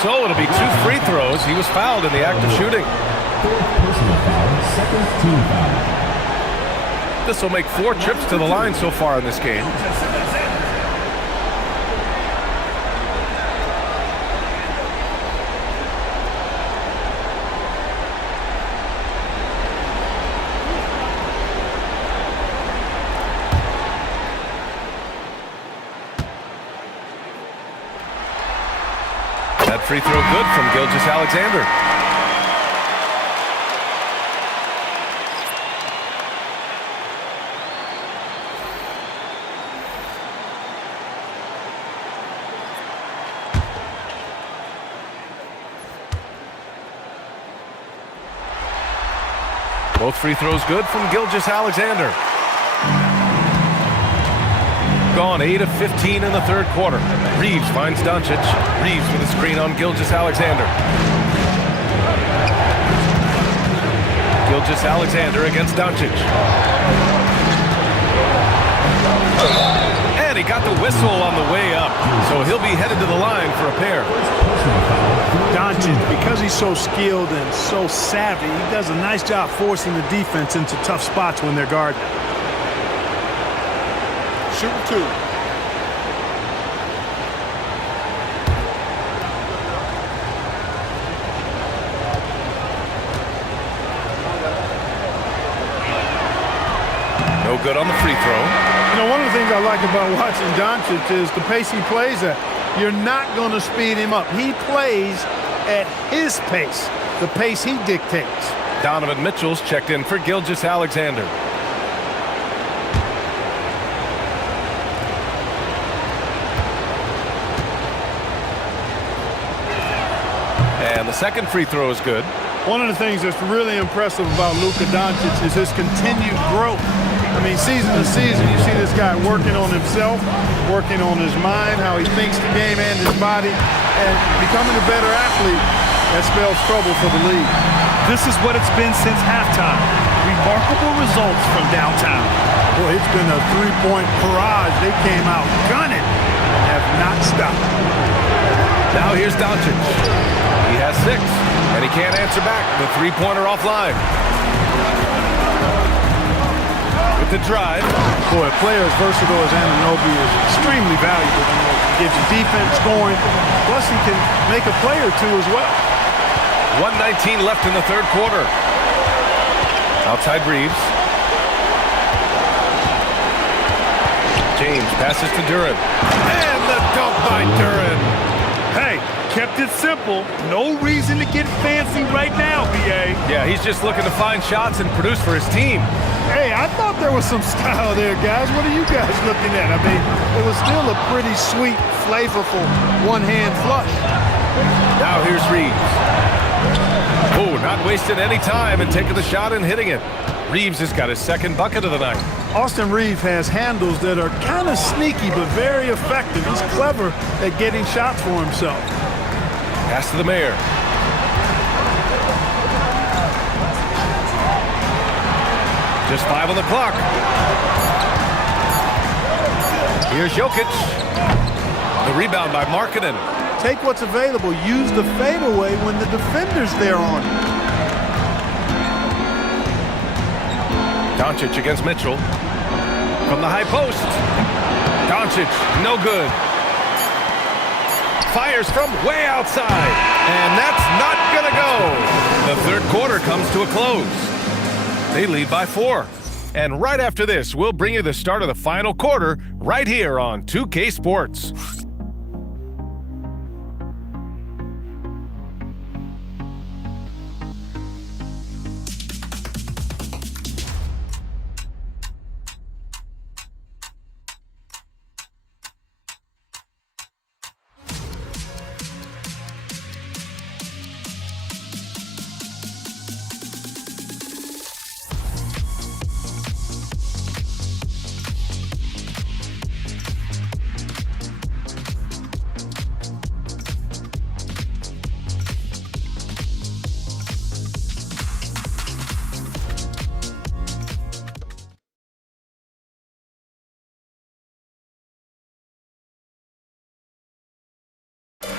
So it'll be 2 free throws. He was fouled in the act of shooting. 4th personal foul, 2nd team foul. This will make 4 trips to the line so far in this game. That free throw good from Gilgeous-Alexander. Both free throws good from Gilgeous-Alexander. Gone 8 of 15 in the third quarter. Reeves finds Doncic. Reeves with a screen on Gilgeous-Alexander. Gilgeous-Alexander against Doncic. And he got the whistle on the way up, so he'll be headed to the line for a pair. Doncic, because he's so skilled and so savvy, he does a nice job forcing the defense into tough spots when they're guarding. Shooting two. No good on the free throw. You know, one of the things I like about watching Doncic is the pace he plays at. You're not going to speed him up. He plays at his pace, the pace he dictates. Donovan Mitchell's checked in for Gilgeous-Alexander. And the second free throw is good. One of the things that's really impressive about Luka Doncic is his continued growth. I mean, season to season, you see this guy working on himself, working on his mind, how he thinks the game and his body, and becoming a better athlete. That spells trouble for the league. This is what it's been since halftime. Remarkable results from downtown. Boy, it's been a three-point barrage. They came out gunning and have not stopped. Now here's Doncic. He has 6, and he can't answer back. The three-pointer offline. With the drive. Boy, a player as versatile as Anunoby is extremely valuable. You know, he gives you defense, scoring, plus he can make a play or two as well. 1:19 left in the third quarter. Outside Reeves. James passes to Duren. And the dunk by Duren. Hey, kept it simple. No reason to get fancy right now, B.A. Yeah, he's just looking to find shots and produce for his team. Hey, I thought there was some style there, guys. What are you guys looking at? I mean, it was still a pretty sweet, flavorful one-hand flush. Now here's Reeves. Oh, not wasting any time and taking the shot and hitting it. Reeves has got his second bucket of the night. Austin Reeves has handles that are kind of sneaky but very effective. He's clever at getting shots for himself. Pass to the mayor. Just 5 on the clock. Here's Jokic. The rebound by Markkanen. Take what's available. Use the fadeaway when the defender's there on it. Doncic against Mitchell. From the high post. Doncic, no good. Fires from way outside. And that's not gonna go. The third quarter comes to a close. They lead by 4. And right after this, we'll bring you the start of the final quarter right here on 2K Sports.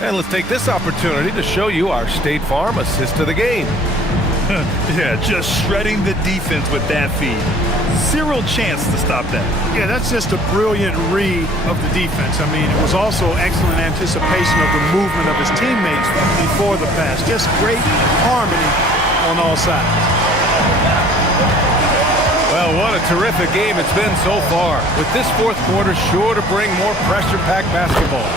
And let's take this opportunity to show you our State Farm assist of the game. Yeah, just shredding the defense with that feed. Zero chance to stop that. Yeah, that's just a brilliant read of the defense. I mean, it was also excellent anticipation of the movement of his teammates before the pass. Just great harmony on all sides. Well, what a terrific game it's been so far. With this fourth quarter sure to bring more pressure-packed basketball.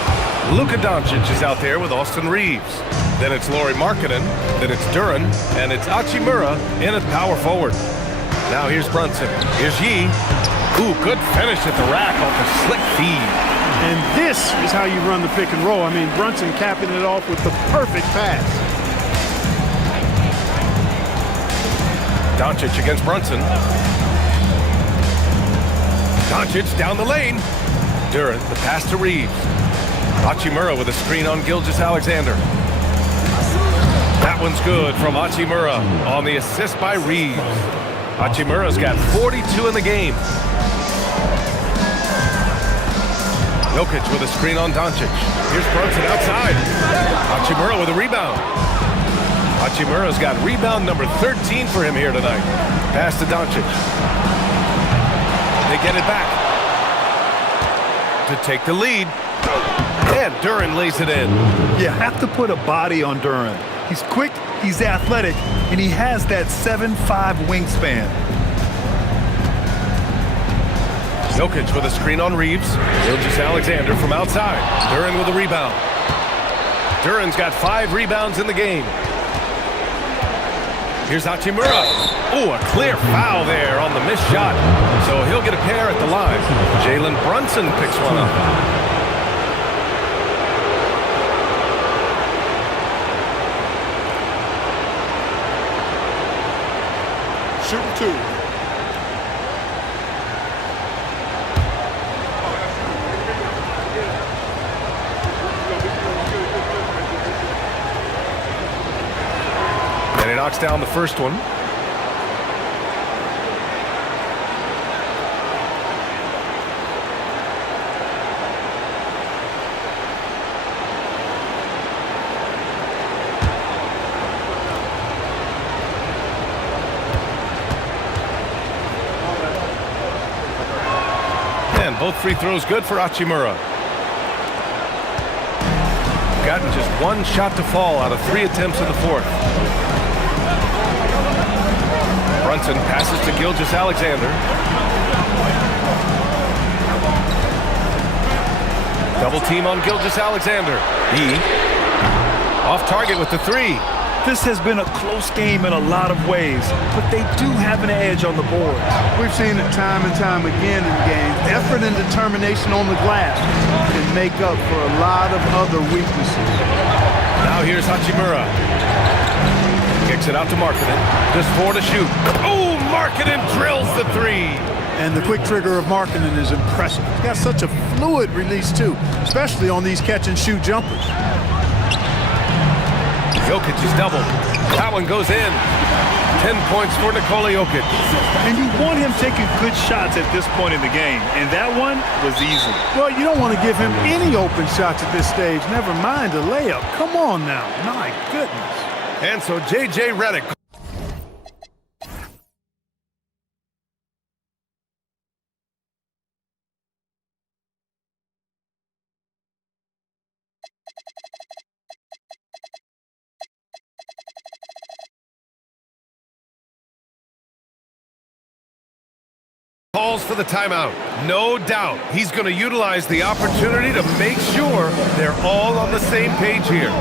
Luka Doncic is out there with Austin Reeves. Then it's Lauri Markkanen, then it's Duren, and it's Hachimura in at power forward. Now here's Brunson. Here's Yi. Ooh, good finish at the rack off a slick feed. And this is how you run the pick and roll. I mean, Brunson capping it off with the perfect pass. Doncic against Brunson. Doncic down the lane. Duren, the pass to Reeves. Hachimura with a screen on Gilgeous-Alexander. That one's good from Hachimura on the assist by Reeves. Hachimura's got 42 in the game. Jokic with a screen on Doncic. Here's Brunson outside. Hachimura with a rebound. Hachimura's got rebound number 13 for him here tonight. Pass to Doncic. They get it back to take the lead. And Duren lays it in. You have to put a body on Duren. He's quick, he's athletic, and he has that 7'5" wingspan. Jokic with a screen on Reeves. Gilgeous-Alexander from outside. Duren with a rebound. Duren's got 5 rebounds in the game. Here's Hachimura. Oh, a clear foul there on the missed shot. So he'll get a pair at the line. Jalen Brunson picks one up. Shooting 2. And he knocks down the first one. And both free throws good for Hachimura. Gotten just 1 shot to fall out of 3 attempts in the fourth. Brunson passes to Gilgeous-Alexander. Double team on Gilgeous-Alexander. He off target with the 3. This has been a close game in a lot of ways, but they do have an edge on the boards. We've seen it time and time again in games. Effort and determination on the glass can make up for a lot of other weaknesses. Now here's Hachimura. Kicks it out to Markkanen. Just 4 to shoot. Oh, Markkanen drills the 3. And the quick trigger of Markkanen is impressive. He's got such a fluid release, too, especially on these catch-and-shoot jumpers. Jokic is doubled. That one goes in. 10 points for Nikola Jokic. And you want him taking good shots at this point in the game, and that one was easy. Well, you don't want to give him any open shots at this stage, never mind a layup. Come on now. My goodness. And so J.J. Redick. Calls for the timeout. No doubt he's going to utilize the opportunity to make sure they're all on the same page here.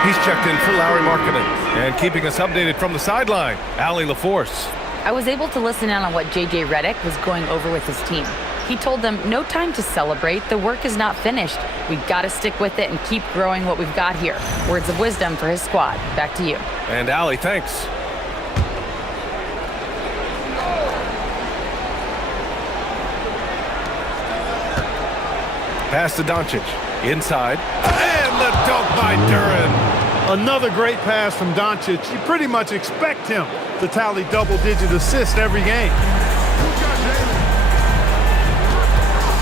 He's checked in for Larry Markkanen. And keeping us updated from the sideline, Allie LaForce. I was able to listen in on what J.J. Redick was going over with his team. He told them, no time to celebrate. The work is not finished. We've got to stick with it and keep growing what we've got here. Words of wisdom for his squad. Back to you. And Allie, thanks. Pass to Doncic. Inside. And the dunk by Duren. Another great pass from Doncic. You pretty much expect him to tally double-digit assists every game.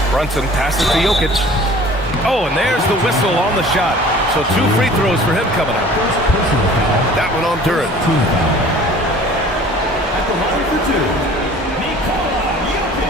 Brunson passes to Jokic. Oh, and there's the whistle on the shot. So 2 free throws for him coming up. That one on Duren. for two, Yuki.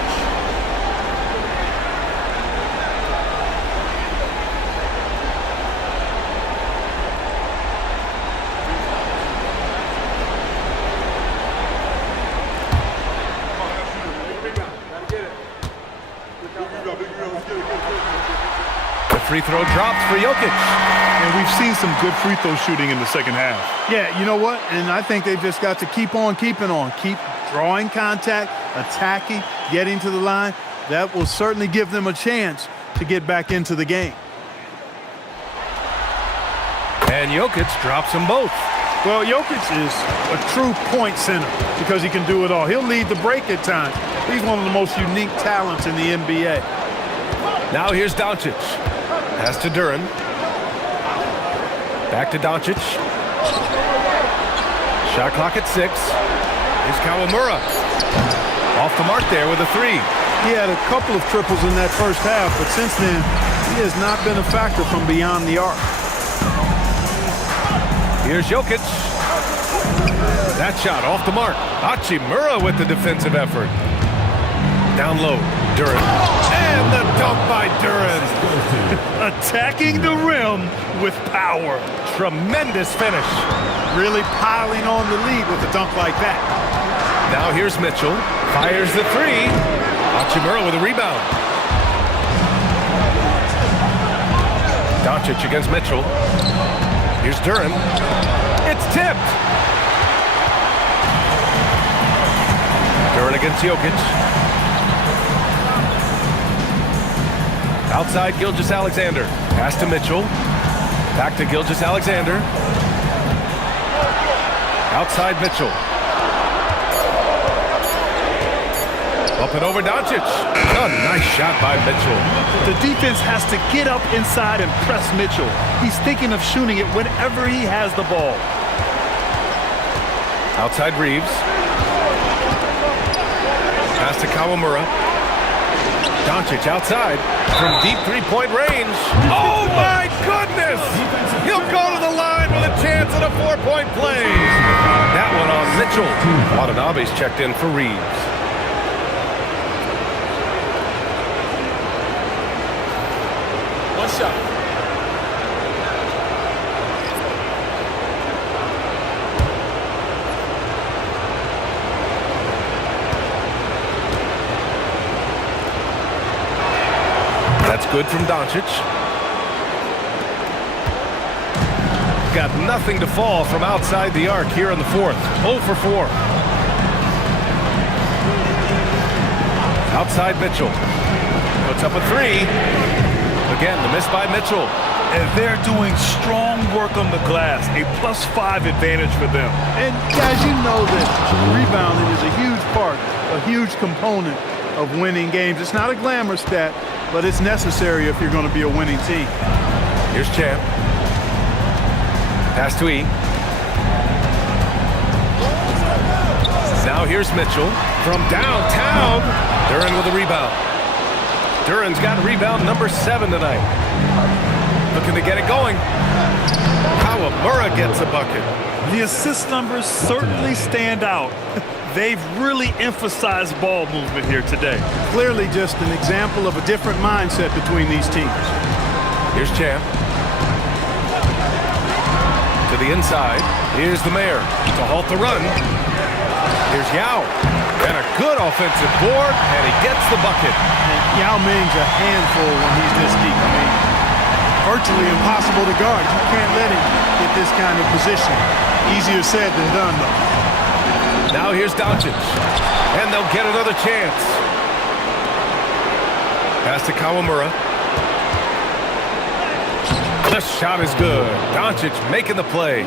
The free throw dropped for Jokic. And we've seen some good free throw shooting in the second half. Yeah, you know what? And I think they've just got to keep on keeping on. Keep drawing contact, attacking, getting to the line. That will certainly give them a chance to get back into the game. And Jokic drops them both. Well, Jokic is a true point center because he can do it all. He'll lead the break at times. He's one of the most unique talents in the NBA. Now here's Doncic. Pass to Duren. Back to Doncic. Shot clock at 6. Here's Kawamura. Off the mark there with a 3. He had a couple of triples in that first half, but since then, he has not been a factor from beyond the arc. Here's Jokic. That shot off the mark. Hachimura with the defensive effort. Down low, Duren. And the dunk by Duren. Attacking the rim with power. Tremendous finish. Really piling on the lead with a dunk like that. Now here's Mitchell. Fires the 3. Hachimura with a rebound. Doncic against Mitchell. Here's Duren. It's tipped. Duren against Jokic. Outside Gilgeous-Alexander. Pass to Mitchell. Back to Gilgeous-Alexander. Outside Mitchell. Up and over Doncic. A nice shot by Mitchell. The defense has to get up inside and press Mitchell. He's thinking of shooting it whenever he has the ball. Outside Reeves. Pass to Kawamura. Doncic outside from deep three-point range. Oh my goodness! He'll go to the line with a chance at a 4-point play. That one on Mitchell. Watanabe's checked in for Reeves. One shot. That's good from Doncic. Got nothing to fall from outside the arc here in the fourth. 0 for 4. Outside Mitchell. Puts up a 3. Again, the miss by Mitchell. And they're doing strong work on the glass. A +5 advantage for them. And guys, you know that rebounding is a huge part, a huge component of winning games. It's not a glamour stat, but it's necessary if you're going to be a winning team. Here's Champ. Pass to E. Now here's Mitchell from downtown. Duren with a rebound. Duren's got rebound number 7 tonight. Looking to get it going. Kawamura gets a bucket. The assist numbers certainly stand out. They've really emphasized ball movement here today. Clearly just an example of a different mindset between these teams. Here's Champ. To the inside. Here's the mayor to halt the run. Here's Yao. And a good offensive board, and he gets the bucket. And Yao Ming's a handful when he's this deep. I mean, virtually impossible to guard. You can't let him get this kind of position. Easier said than done, though. Now here's Doncic, and they'll get another chance. Pass to Kawamura. The shot is good. Doncic making the play.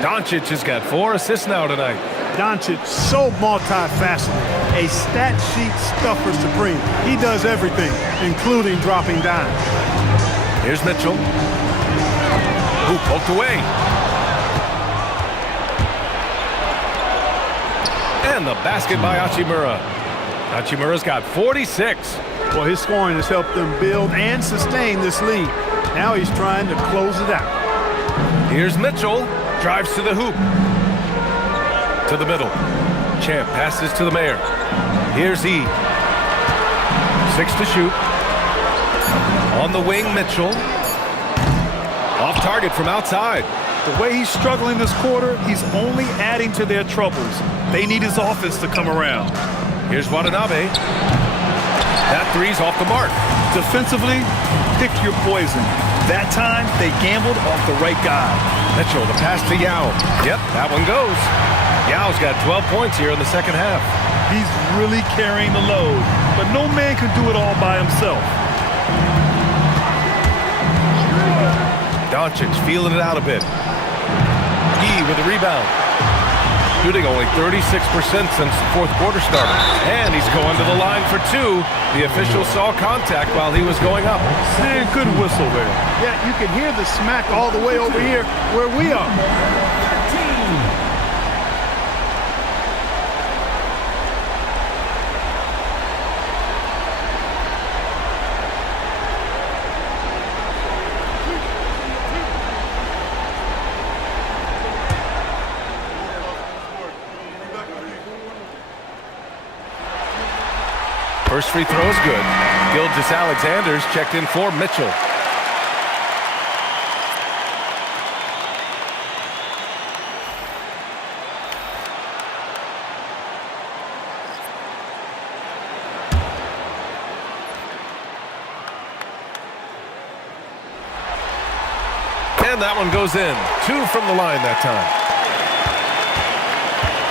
Doncic has got 4 assists now tonight. Doncic, so multifaceted, a stat sheet stuffer supreme. He does everything, including dropping dimes. Here's Mitchell, who poked away. And the basket by Hachimura. Hachimura's got 46. Well, his scoring has helped them build and sustain this lead. Now he's trying to close it out. Here's Mitchell, drives to the hoop. To the middle. Champ passes to the mayor. Here's E. 6 to shoot. On the wing, Mitchell. Off target from outside. The way he's struggling this quarter, he's only adding to their troubles. They need his offense to come around. Here's Watanabe. That three's off the mark. Defensively, pick your poison. That time, they gambled off the right guy. Mitchell, the pass to Yao. Yep, that one goes. Yao's got 12 points here in the second half. He's really carrying the load, but no man can do it all by himself. Doncic feeling it out a bit. E with the rebound. Shooting only 36% since the fourth quarter started. And he's going to the line for 2. The official saw contact while he was going up. Man, good whistle there. Yeah, you can hear the smack all the way over here where we are. First free throw is good. Gilgeous-Alexander's checked in for Mitchell. And that one goes in. 2 from the line that time.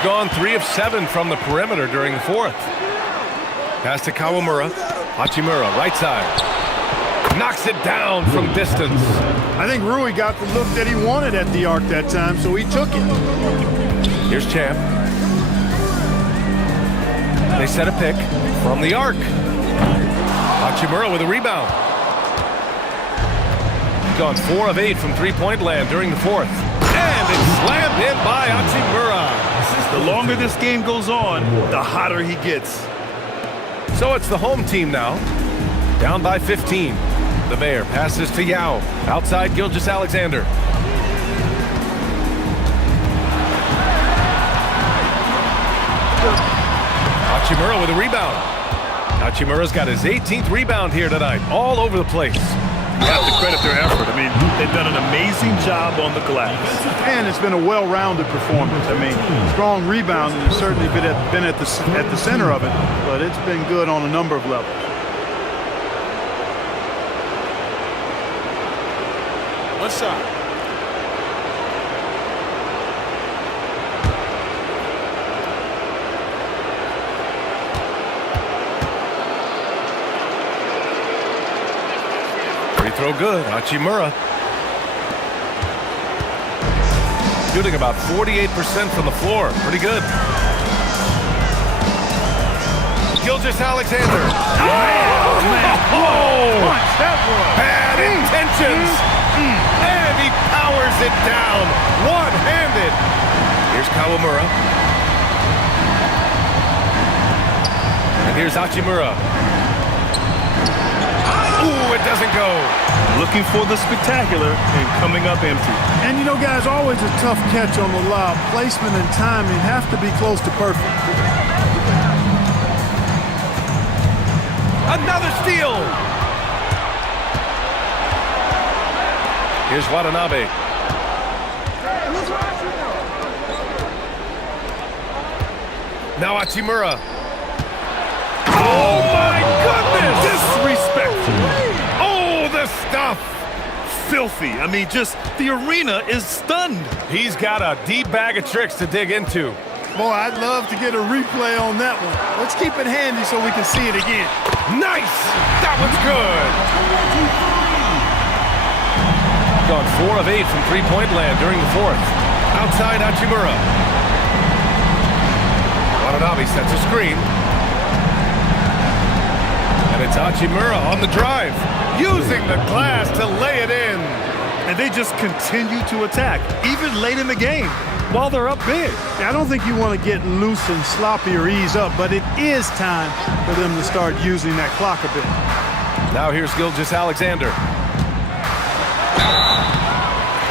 Gone 3 of 7 from the perimeter during the fourth. Pass to Kawamura. Hachimura, right side. Knocks it down from distance. I think Rui got the look that he wanted at the arc that time, so he took it. Here's Champ. They set a pick from the arc. Hachimura with a rebound. Gone 4 of 8 from three-point land during the fourth. And it's slammed in by Hachimura. The longer this game goes on, the hotter he gets. So it's the home team now, down by 15. The mayor passes to Yao. Outside Gilgeous-Alexander. Hachimura with a rebound. Hachimura's got his 18th rebound here tonight, all over the place. You have to credit their effort. I mean, they've done an amazing job on the glass. And it's been a well-rounded performance. I mean, strong rebounding has certainly been at the center of it, but it's been good on a number of levels. What's up? Throw good. Hachimura. Shooting about 48% from the floor. Pretty good. Gilgeous-Alexander. Oh, man. Oh! That was. Bad intentions. And he powers it down. One-handed. Here's Kawamura. And here's Hachimura. Ooh, it doesn't go. Looking for the spectacular and coming up empty. And you know, guys, always a tough catch on the lob. Placement and timing have to be close to perfect. Another steal. Here's Watanabe. Now Hachimura. Oh my goodness! Disrespectful. Oh, the stuff! Filthy. I mean, just the arena is stunned. He's got a deep bag of tricks to dig into. Boy, I'd love to get a replay on that one. Let's keep it handy so we can see it again. Nice! That one's good! Gone 4 of 8 from three-point land during the fourth. Outside Hachimura. Watanabe sets a screen. And it's Hachimura on the drive, using the glass to lay it in. And they just continue to attack, even late in the game, while they're up big. I don't think you want to get loose and sloppy or ease up, but it is time for them to start using that clock a bit. Now here's Gilgeous-Alexander.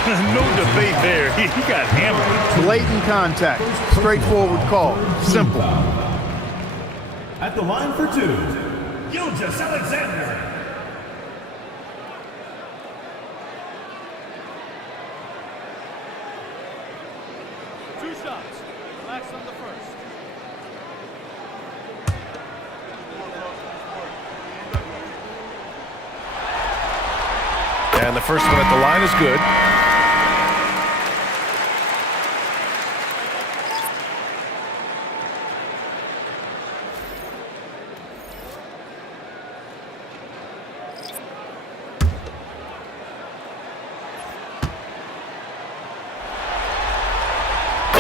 No debate there. He got hammered. Blatant contact. Straightforward call. Simple. At the line for two, Gilgeous-Alexander. Two shots. Relax on the first. And the first one at the line is good.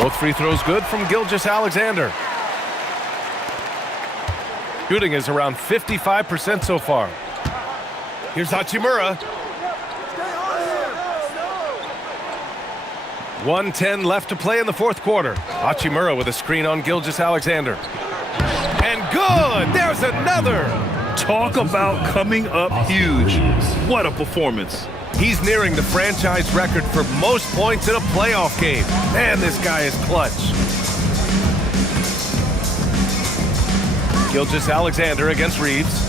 Both free throws good from Gilgeous-Alexander. Shooting is around 55% so far. Here's Hachimura. 1:10 left to play in the fourth quarter. Hachimura with a screen on Gilgeous-Alexander. And good! There's another! Talk about coming up huge. What a performance. He's nearing the franchise record for most points in a playoff game. Man, this guy is clutch. Gilgeous-Alexander against Reeves.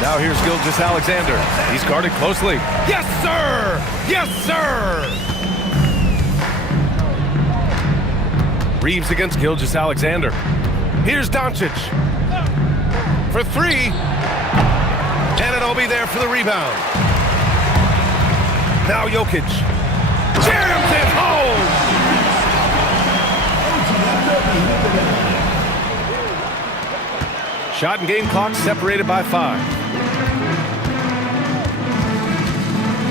Now here's Gilgeous-Alexander. He's guarded closely. Yes, sir! Yes, sir! Reeves against Gilgeous-Alexander. Here's Doncic. For three. And it'll be there for the rebound. Now Jokic. Jams it home! Shot and game clock separated by 5.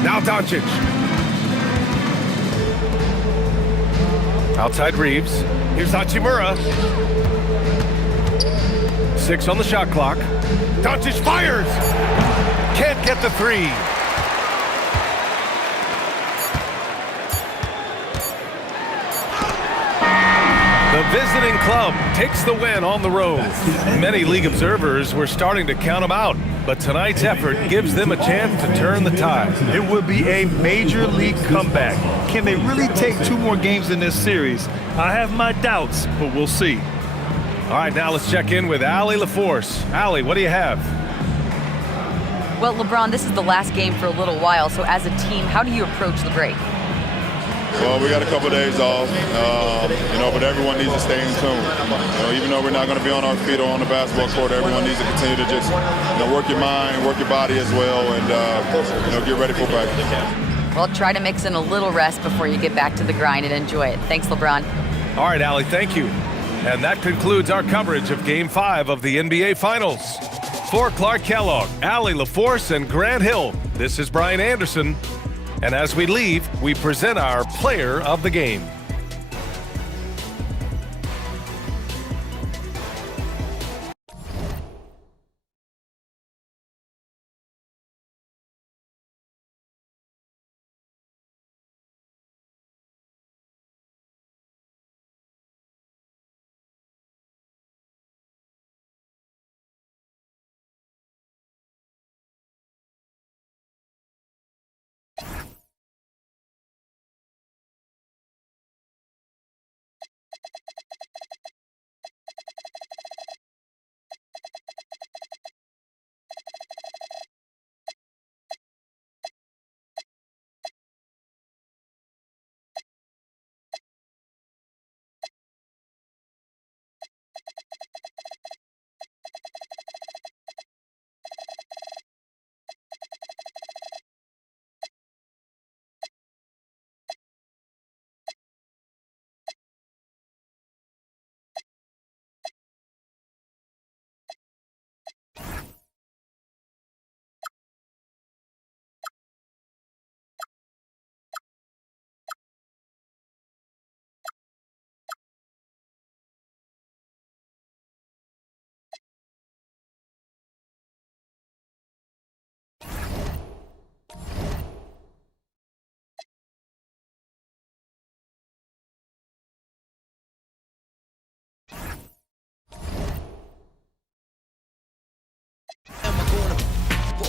Now Doncic. Outside Reeves. Here's Hachimura. 6 on the shot clock. Doncic fires! Can't get the three. The visiting club takes the win on the road. Many league observers were starting to count them out, but tonight's effort gives them a chance to turn the tide. It would be a major league comeback. Can they really take 2 more games in this series? I have my doubts, but we'll see. All right, now let's check in with Allie LaForce. Allie, what do you have? Well, LeBron, this is the last game for a little while, so as a team, how do you approach the break? Well, we got a couple of days off, but everyone needs to stay in tune. Even though we're not going to be on our feet or on the basketball court, everyone needs to continue to just, work your mind, work your body as well, and, get ready for practice. Well, try to mix in a little rest before you get back to the grind and enjoy it. Thanks, LeBron. All right, Allie, thank you. And that concludes our coverage of Game 5 of the NBA Finals. For Clark Kellogg, Allie LaForce, and Grant Hill, this is Brian Anderson. And as we leave, we present our player of the game.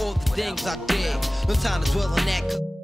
all the things I did. No time to dwell on that.